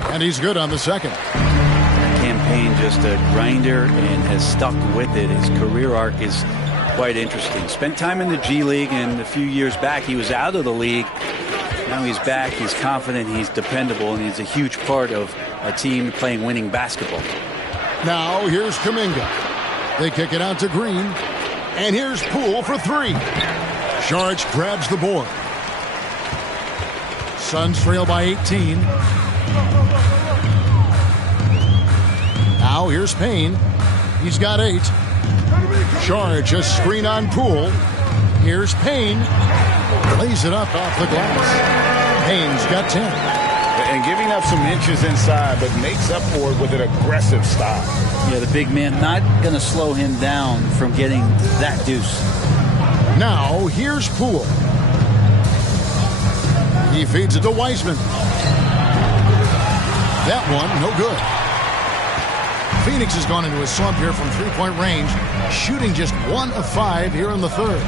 And he's good on the second. Cam Payne just a grinder and has stuck with it. His career arc is quite interesting. Spent time in the G League, and a few years back he was out of the league. Now he's back. He's confident. He's dependable, and he's a huge part of a team playing winning basketball. Now here's Kuminga. They kick it out to Green. And here's Poole for 3. Sharge grabs the board. Suns trail by 18. Now here's Payne. He's got 8. Sharge a screen on Poole. Here's Payne. Lays it up off the glass. Payne's got 10. And giving up some inches inside, but makes up for it with an aggressive stop. Yeah, the big man not going to slow him down from getting that deuce. Now here's Poole. He feeds it to Wiseman. That one, no good. Phoenix has gone into a slump here from three-point range, shooting just 1 of 5 here in the third.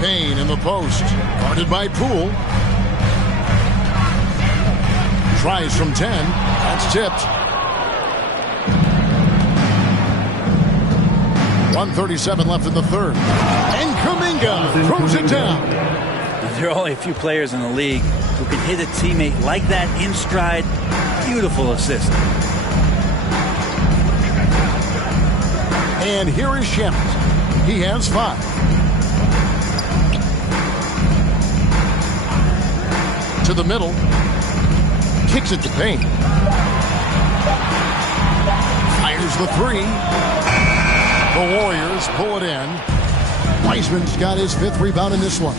Payne in the post, guarded by Poole. Tries from 10. That's tipped. 1:37 left in the third. And Kuminga throws it down. There are only a few players in the league who can hit a teammate like that in stride. Beautiful assist. And here is Shamet. He has 5. To the middle. Kicks it to Payne. Fires the 3. The Warriors pull it in. Wiseman's got his 5th rebound in this one.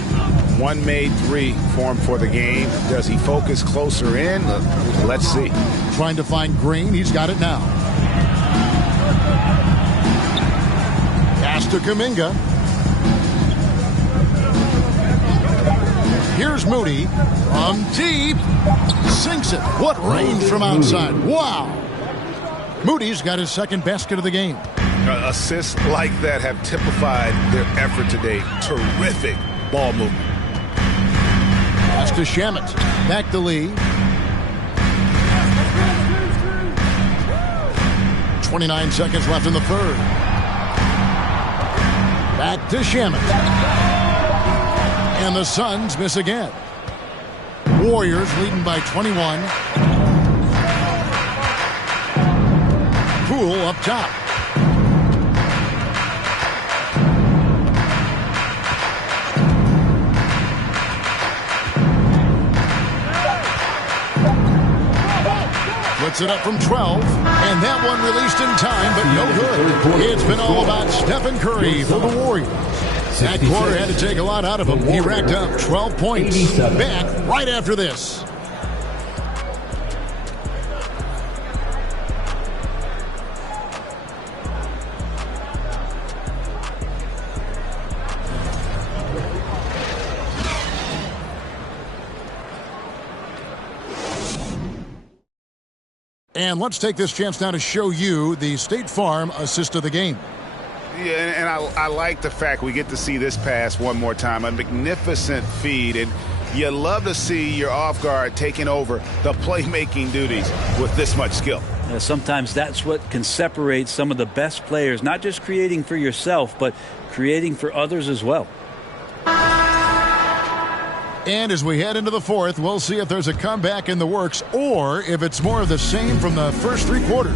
One made 3 for him for the game. Does he focus closer in? Let's see. Trying to find Green. He's got it now. Pass to Kuminga. Here's Moody from deep. Sinks it. What range from outside. Wow. Moody's got his 2nd basket of the game. Assists like that have typified their effort today. Terrific ball movement. Pass to Shamet. Back to Lee. 29 seconds left in the third. Back to Shamet. And the Suns miss again. Warriors leading by 21. Poole up top. Puts it up from 12, and that one released in time, but no good. It's been all about Stephen Curry for the Warriors. That quarter had to take a lot out of him. He racked up 12 points. Back right after this. And let's take this chance now to show you the State Farm assist of the game. Yeah, and I like the fact we get to see this pass one more time. A magnificent feed, and you love to see your off guard taking over the playmaking duties with this much skill. Yeah, sometimes that's what can separate some of the best players, not just creating for yourself, but creating for others as well. And as we head into the fourth, we'll see if there's a comeback in the works or if it's more of the same from the first three quarters.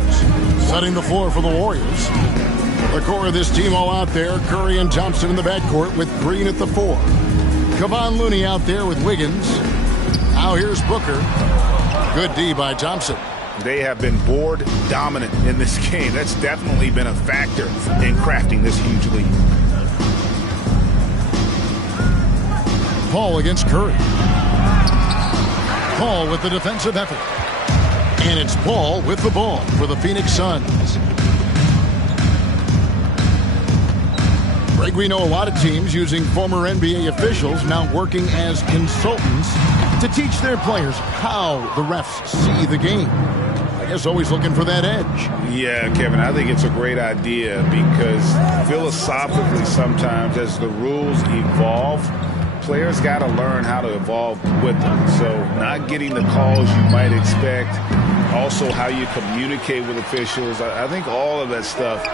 Setting the floor for the Warriors. The core of this team all out there. Curry and Thompson in the backcourt with Green at the 4. Kevon Looney out there with Wiggins. Now here's Booker. Good D by Thompson. They have been board dominant in this game. That's definitely been a factor in crafting this huge lead. Paul against Curry. Paul with the defensive effort. And it's Paul with the ball for the Phoenix Suns. Greg, we know a lot of teams using former NBA officials now working as consultants to teach their players how the refs see the game. I guess always looking for that edge. Yeah, Kevin, I think it's a great idea because philosophically sometimes as the rules evolve, players got to learn how to evolve with them. So not getting the calls you might expect, also how you communicate with officials. I think all of that stuff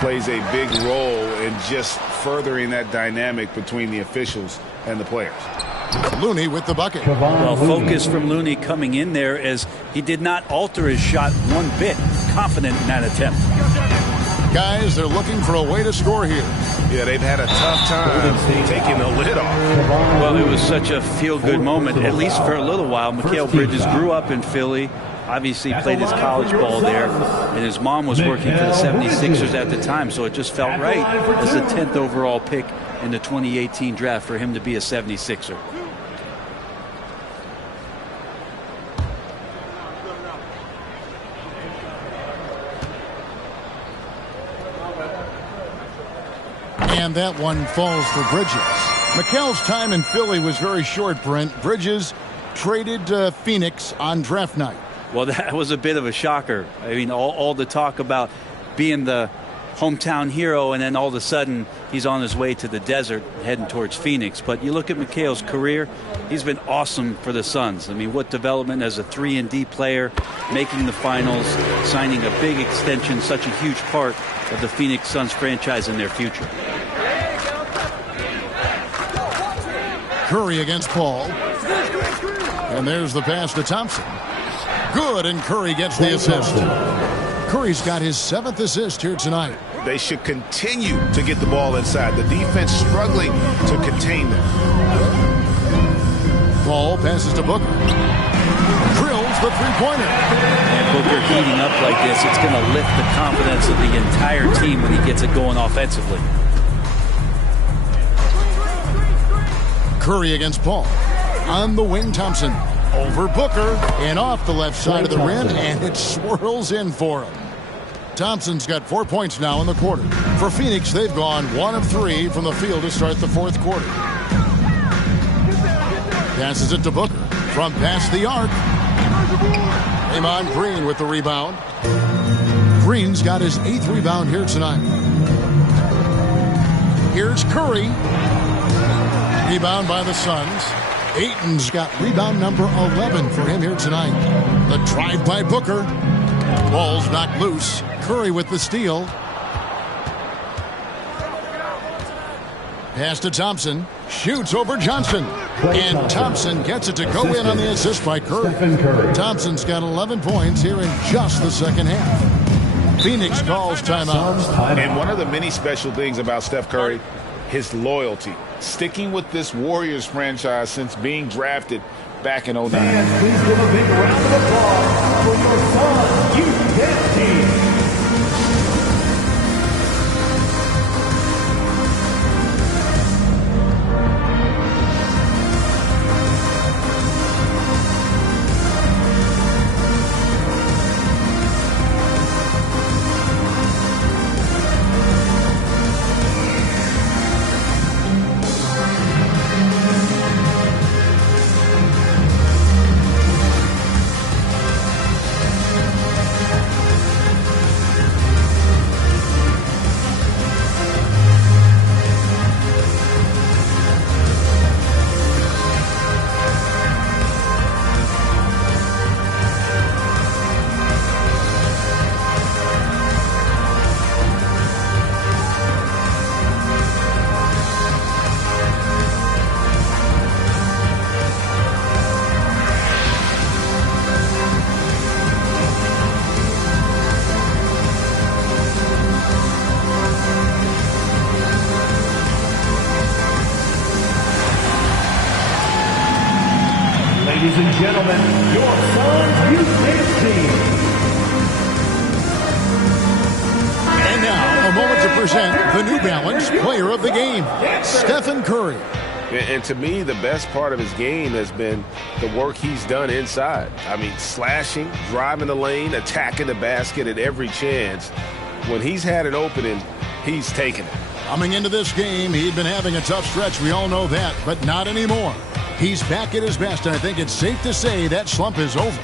plays a big role in just furthering that dynamic between the officials and the players. Looney with the bucket. Well, focus from Looney coming in there as he did not alter his shot one bit. Confident in that attempt. Guys, they're looking for a way to score here. Yeah, they've had a tough time taking the lid off. Well, it was such a feel-good moment, at least for a little while. Mikal Bridges grew up in Philly, obviously played his college ball there, and his mom was working for the 76ers at the time, so it just felt right as the 10th overall pick in the 2018 draft for him to be a 76er. And that one falls for Bridges. Mikal's time in Philly was very short, Brent. Bridges traded to Phoenix on draft night. Well, that was a bit of a shocker. I mean, all the talk about being the hometown hero, and then all of a sudden he's on his way to the desert heading towards Phoenix. But you look at Mikal's career, he's been awesome for the Suns. I mean, what development as a 3-and-D player, making the finals, signing a big extension, such a huge part of the Phoenix Suns franchise in their future. Curry against Paul. And there's the pass to Thompson. Good, and Curry gets the assist. Curry's got his 7th assist here tonight. They should continue to get the ball inside. The defense struggling to contain them. Paul passes to Booker. Drills the three-pointer. And Booker heating up like this, it's going to lift the confidence of the entire team when he gets it going offensively. Curry against Paul. On the wing, Thompson. Over Booker and off the left side of the rim, and it swirls in for him. Thompson's got 4 points now in the quarter. For Phoenix, they've gone 1 of 3 from the field to start the fourth quarter. Passes it to Booker from past the arc. Draymond Green with the rebound. Green's got his 8th rebound here tonight. Here's Curry. Rebound by the Suns. Ayton's got rebound number 11 for him here tonight. The drive by Booker. Ball's knocked loose. Curry with the steal. Pass to Thompson. Shoots over Johnson. And Thompson gets it to go in on the assist by Curry. Thompson's got 11 points here in just the second half. Phoenix calls timeout. And one of the many special things about Steph Curry, his loyalty. Sticking with this Warriors franchise since being drafted back in 09. Fans, please give a big round of applause for your your Suns Youth Dance Team. Ladies and gentlemen, your Suns Youth Dance Team. And now, a moment to present the New Balance Player of the Game, Stephen Curry. And to me, the best part of his game has been the work he's done inside. I mean, slashing, driving the lane, attacking the basket at every chance. When he's had an opening, he's taken it. Coming into this game, he'd been having a tough stretch. We all know that, but not anymore. He's back at his best, and I think it's safe to say that slump is over.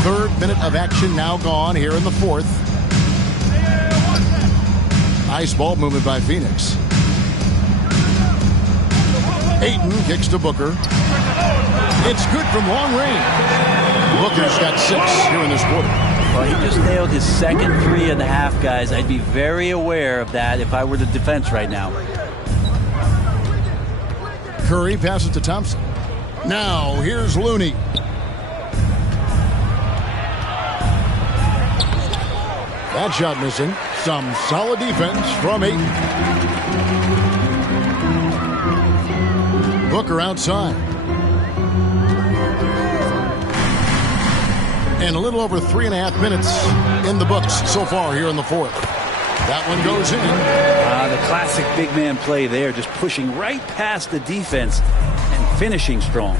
Third minute of action now gone here in the fourth. Nice ball movement by Phoenix. Ayton kicks to Booker. It's good from long range. Booker's got 6 here in this quarter. Well, he just nailed his second 3.5, guys. I'd be very aware of that if I were the defense right now. Curry passes to Thompson. Now here's Looney. That shot missing. Some solid defense from Ayton. Booker outside. And a little over 3.5 minutes in the books so far here in the fourth. That one goes in. The classic big man play there, just pushing right past the defense and finishing strong.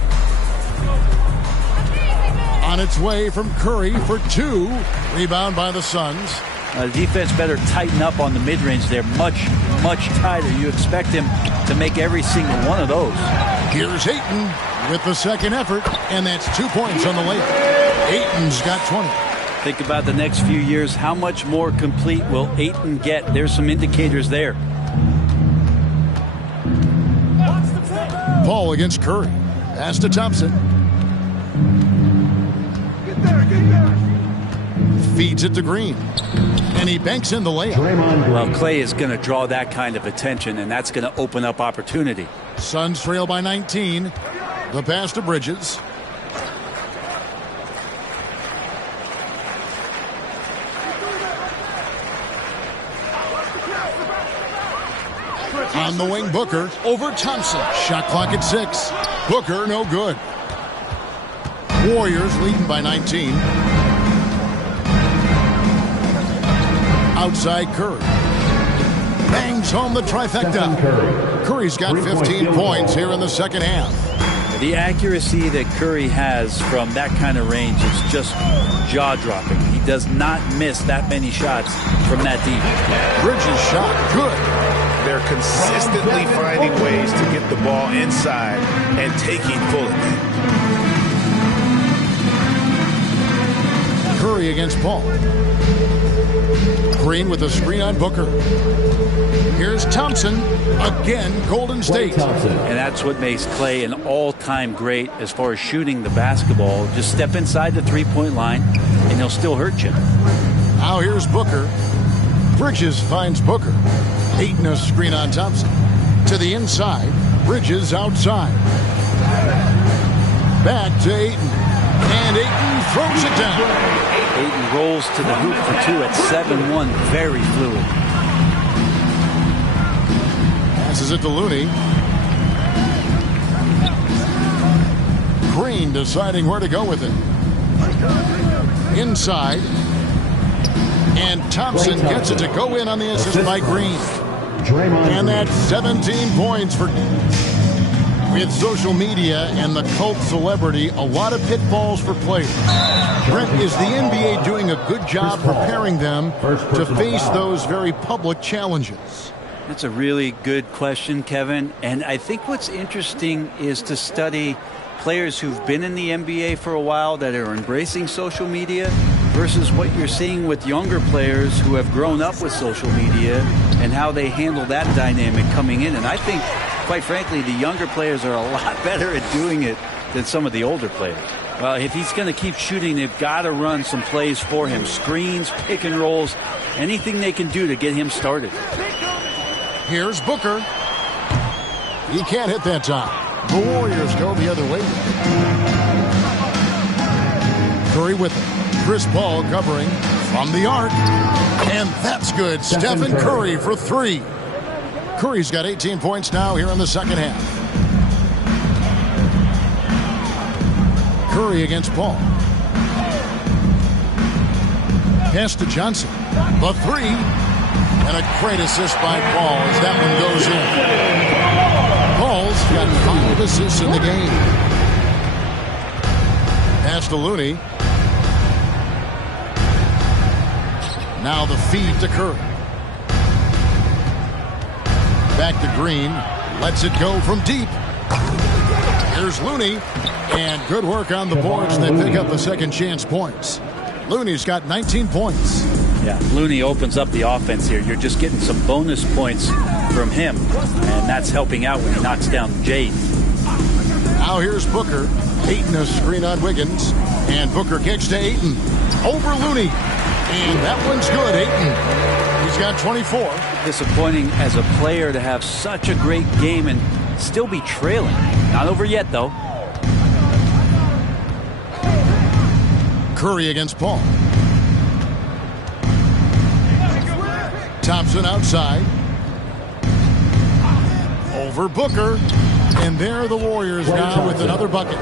On its way from Curry for 2. Rebound by the Suns. The defense better tighten up on the mid-range there. Much tighter. You expect him to make every single one of those. Here's Ayton with the second effort, and that's 2 points on the layup. Ayton's got 20. Think about the next few years. How much more complete will Ayton get? There's some indicators there. Paul against Curry. Pass to Thompson. Feeds it to Green. And he banks in the layup. Well, Clay is going to draw that kind of attention, and that's going to open up opportunity. Suns trail by 19. The pass to Bridges. On the wing, Booker over Thompson. Shot clock at 6. Booker no good. Warriors leading by 19. Outside Curry. Bangs home the trifecta. Curry's got 15 points here in the second half. The accuracy that Curry has from that kind of range is just jaw-dropping. He does not miss that many shots from that deep. Bridges shot good. They're consistently finding ways to get the ball inside and taking full advantage. Curry against Paul. Green with a screen on Booker. Here's Thompson. Again, Golden State. And that's what makes Clay an all-time great as far as shooting the basketball. Just step inside the three-point line, and he'll still hurt you. Now here's Booker. Bridges finds Booker. Ayton a screen on Thompson. To the inside. Bridges outside. Back to Ayton. And Ayton throws it down. Ayton rolls to the hoop for two at 7-1. Very fluid. Passes it to Looney. Green deciding where to go with it. Inside. And Thompson gets it to go in on the assist by Green. And that's 17 points for... With social media and the cult celebrity, a lot of pitfalls for players. Brent, is the NBA doing a good job preparing them to face those very public challenges? That's a really good question, Kevin. And I think what's interesting is to study players who've been in the NBA for a while that are embracing social media versus what you're seeing with younger players who have grown up with social media and how they handle that dynamic coming in. And I think, quite frankly, the younger players are a lot better at doing it than some of the older players. Well, if he's going to keep shooting, they've got to run some plays for him. Screens, pick and rolls, anything they can do to get him started. Here's Booker. He can't hit that time. The Warriors go the other way. Curry with it. Chris Paul covering from the arc. And that's good. Stephen Curry for three. Curry's got 18 points now here in the second half. Curry against Paul. Pass to Johnson. The three. And a great assist by Paul as that one goes in. Paul's got 5 assists in the game. Pass to Looney. Now the feed to Curry. Back to Green. Lets it go from deep. Here's Looney. And good work on the boards. They pick up the second chance points. Looney's got 19 points. Yeah, Looney opens up the offense here. You're just getting some bonus points from him. And that's helping out when he knocks down Jade. Now here's Booker. Ayton a screen on Wiggins. And Booker kicks to Ayton. Over Looney. And that one's good. Ayton. He's got 24. Disappointing as a player to have such a great game and still be trailing. Not over yet, though. Curry against Paul. Thompson outside. Over Booker. And there are the Warriors now with another bucket.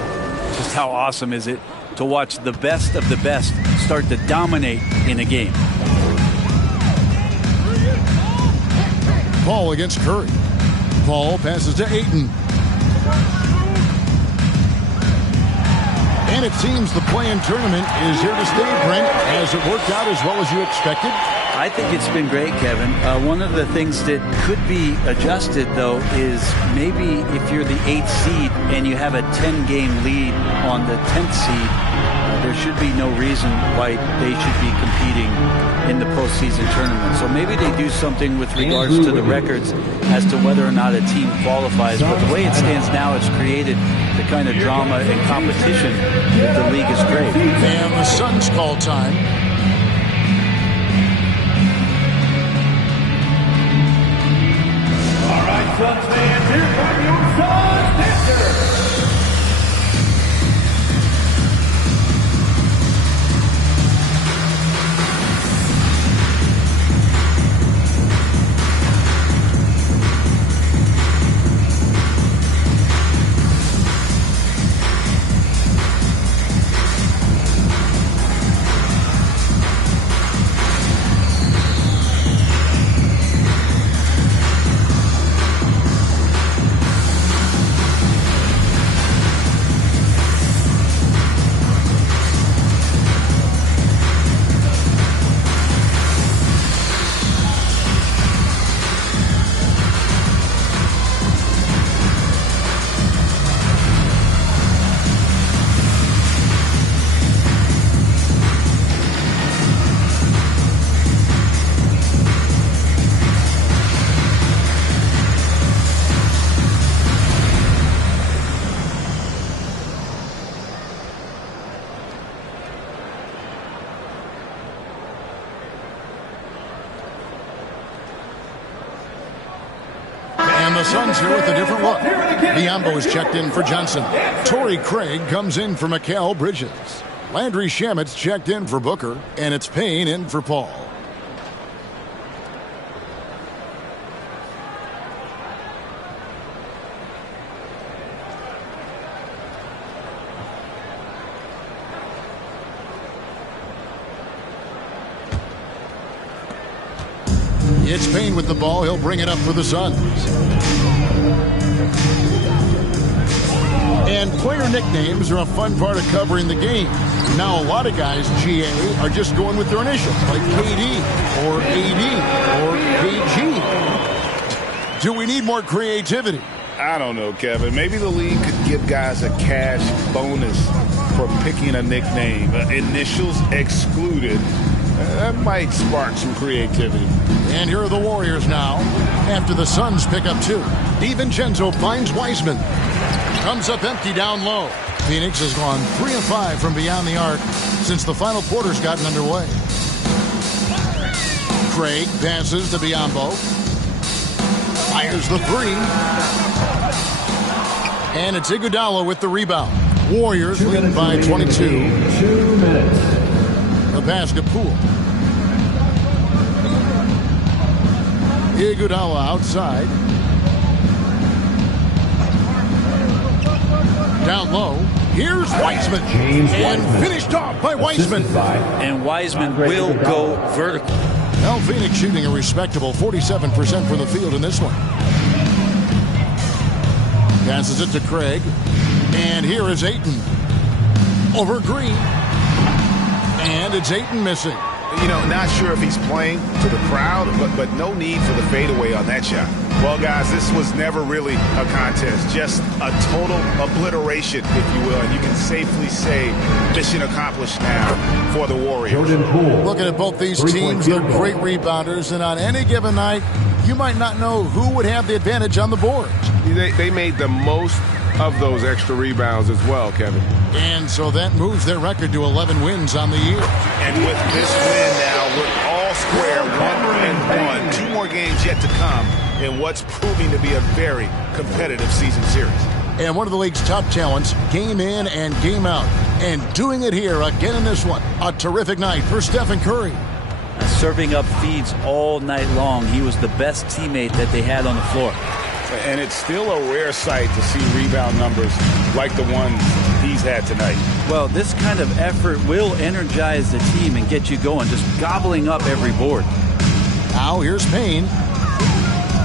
Just how awesome is it to watch the best of the best start to dominate in a game. Paul against Curry. Paul passes to Ayton. And it seems the play-in tournament is here to stay, Brent. Has it worked out as well as you expected? I think it's been great, Kevin. One of the things that could be adjusted, though, is maybe if you're the 8th seed and you have a 10-game lead on the 10th seed, there should be no reason why they should be competing in the postseason tournament. So maybe they do something with regards to the records as to whether or not a team qualifies. But the way it stands now, it's created the kind of drama and competition that the league is great. And the Suns call time. All right, Suns fans, here come your Suns dancers. Royals here with a different look. Biombo is checked in for Johnson. Torrey Craig comes in for Mikal Bridges. Landry Shamit's checked in for Booker, and it's Payne in for Paul. It's Payne with the ball. He'll bring it up for the Suns. And player nicknames are a fun part of covering the game. Now, a lot of guys, GA, are just going with their initials, like KD or AD or KG. Do we need more creativity? I don't know, Kevin. Maybe the league could give guys a cash bonus for picking a nickname. Initials excluded. That might spark some creativity. And here are the Warriors now. After the Suns pick up 2. DiVincenzo finds Wiseman. Comes up empty down low. Phoenix has gone 3 of 5 from beyond the arc since the final quarter's gotten underway. Craig passes to Biombo. Fires the 3. And it's Iguodala with the rebound. Warriors lead by 22. 2 minutes. The pass to Poole. Iguodala outside. Down low. Here's Wiseman. And finished off by Wiseman. And Wiseman will go vertical. Now Phoenix shooting a respectable 47% from the field in this one. Passes it to Craig. And here is Ayton. Over Green. And it's Ayton missing. You know, not sure if he's playing to the crowd, but no need for the fadeaway on that shot. Well, guys, this was never really a contest. Just a total obliteration, if you will. And you can safely say mission accomplished now for the Warriors. Looking at both these teams, they're great rebounders. And on any given night, you might not know who would have the advantage on the boards. They made the most of those extra rebounds as well, Kevin. And so that moves their record to 11 wins on the year. And with this win now, we're all square, 1-1. 2 more games yet to come in what's proving to be a very competitive season series. And one of the league's top talents, game in and game out. And doing it here again in this one. A terrific night for Stephen Curry. Serving up feeds all night long. He was the best teammate that they had on the floor. And it's still a rare sight to see rebound numbers like the ones he's had tonight. Well, this kind of effort will energize the team and get you going, just gobbling up every board. Now here's Payne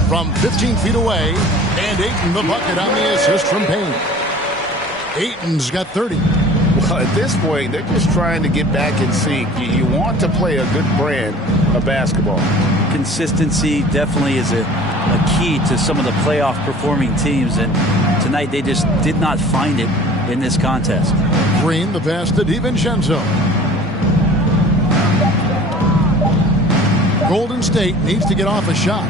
from 15 feet away, and Ayton the bucket on the assist from Payne. Ayton's got 30. Well, at this point, they're just trying to get back in sync. You want to play a good brand of basketball. Consistency definitely is a key to some of the playoff performing teams, and tonight they just did not find it in this contest. Green the pass to DiVincenzo. Golden State needs to get off a shot.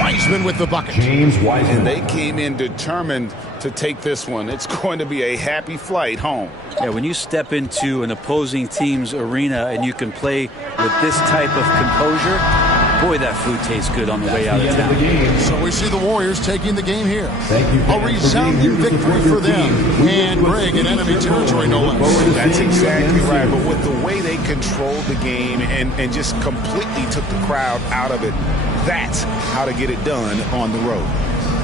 Wiseman with the bucket. James Wiseman. And they came in determined to take this one. It's going to be a happy flight home. Yeah, when you step into an opposing team's arena and you can play with this type of composure, boy, that food tastes good on the way out of town. So we see the Warriors taking the game here. A resounding victory for them. And Greg in enemy territory, no less. That's exactly right. But with the way they controlled the game and just completely took the crowd out of it, that's how to get it done on the road.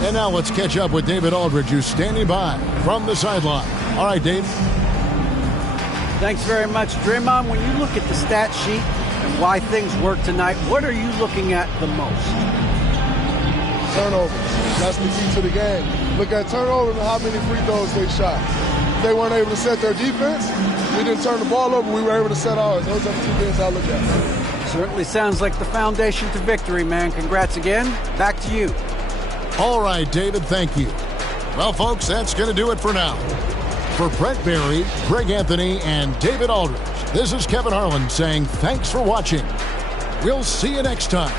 And now let's catch up with David Aldridge, who's standing by from the sideline. All right, Dave. Thanks very much, Draymond. When you look at the stat sheet and why things work tonight, what are you looking at the most? Turnovers. That's the key to the game. Look at turnovers and how many free throws they shot. They weren't able to set their defense. We didn't turn the ball over. We were able to set ours. Those are the 2 things I look at. Certainly sounds like the foundation to victory, man. Congrats again. Back to you. All right, David, thank you. Well, folks, that's going to do it for now. For Brett Barry, Greg Anthony, and David Aldridge, this is Kevin Harlan saying thanks for watching. We'll see you next time.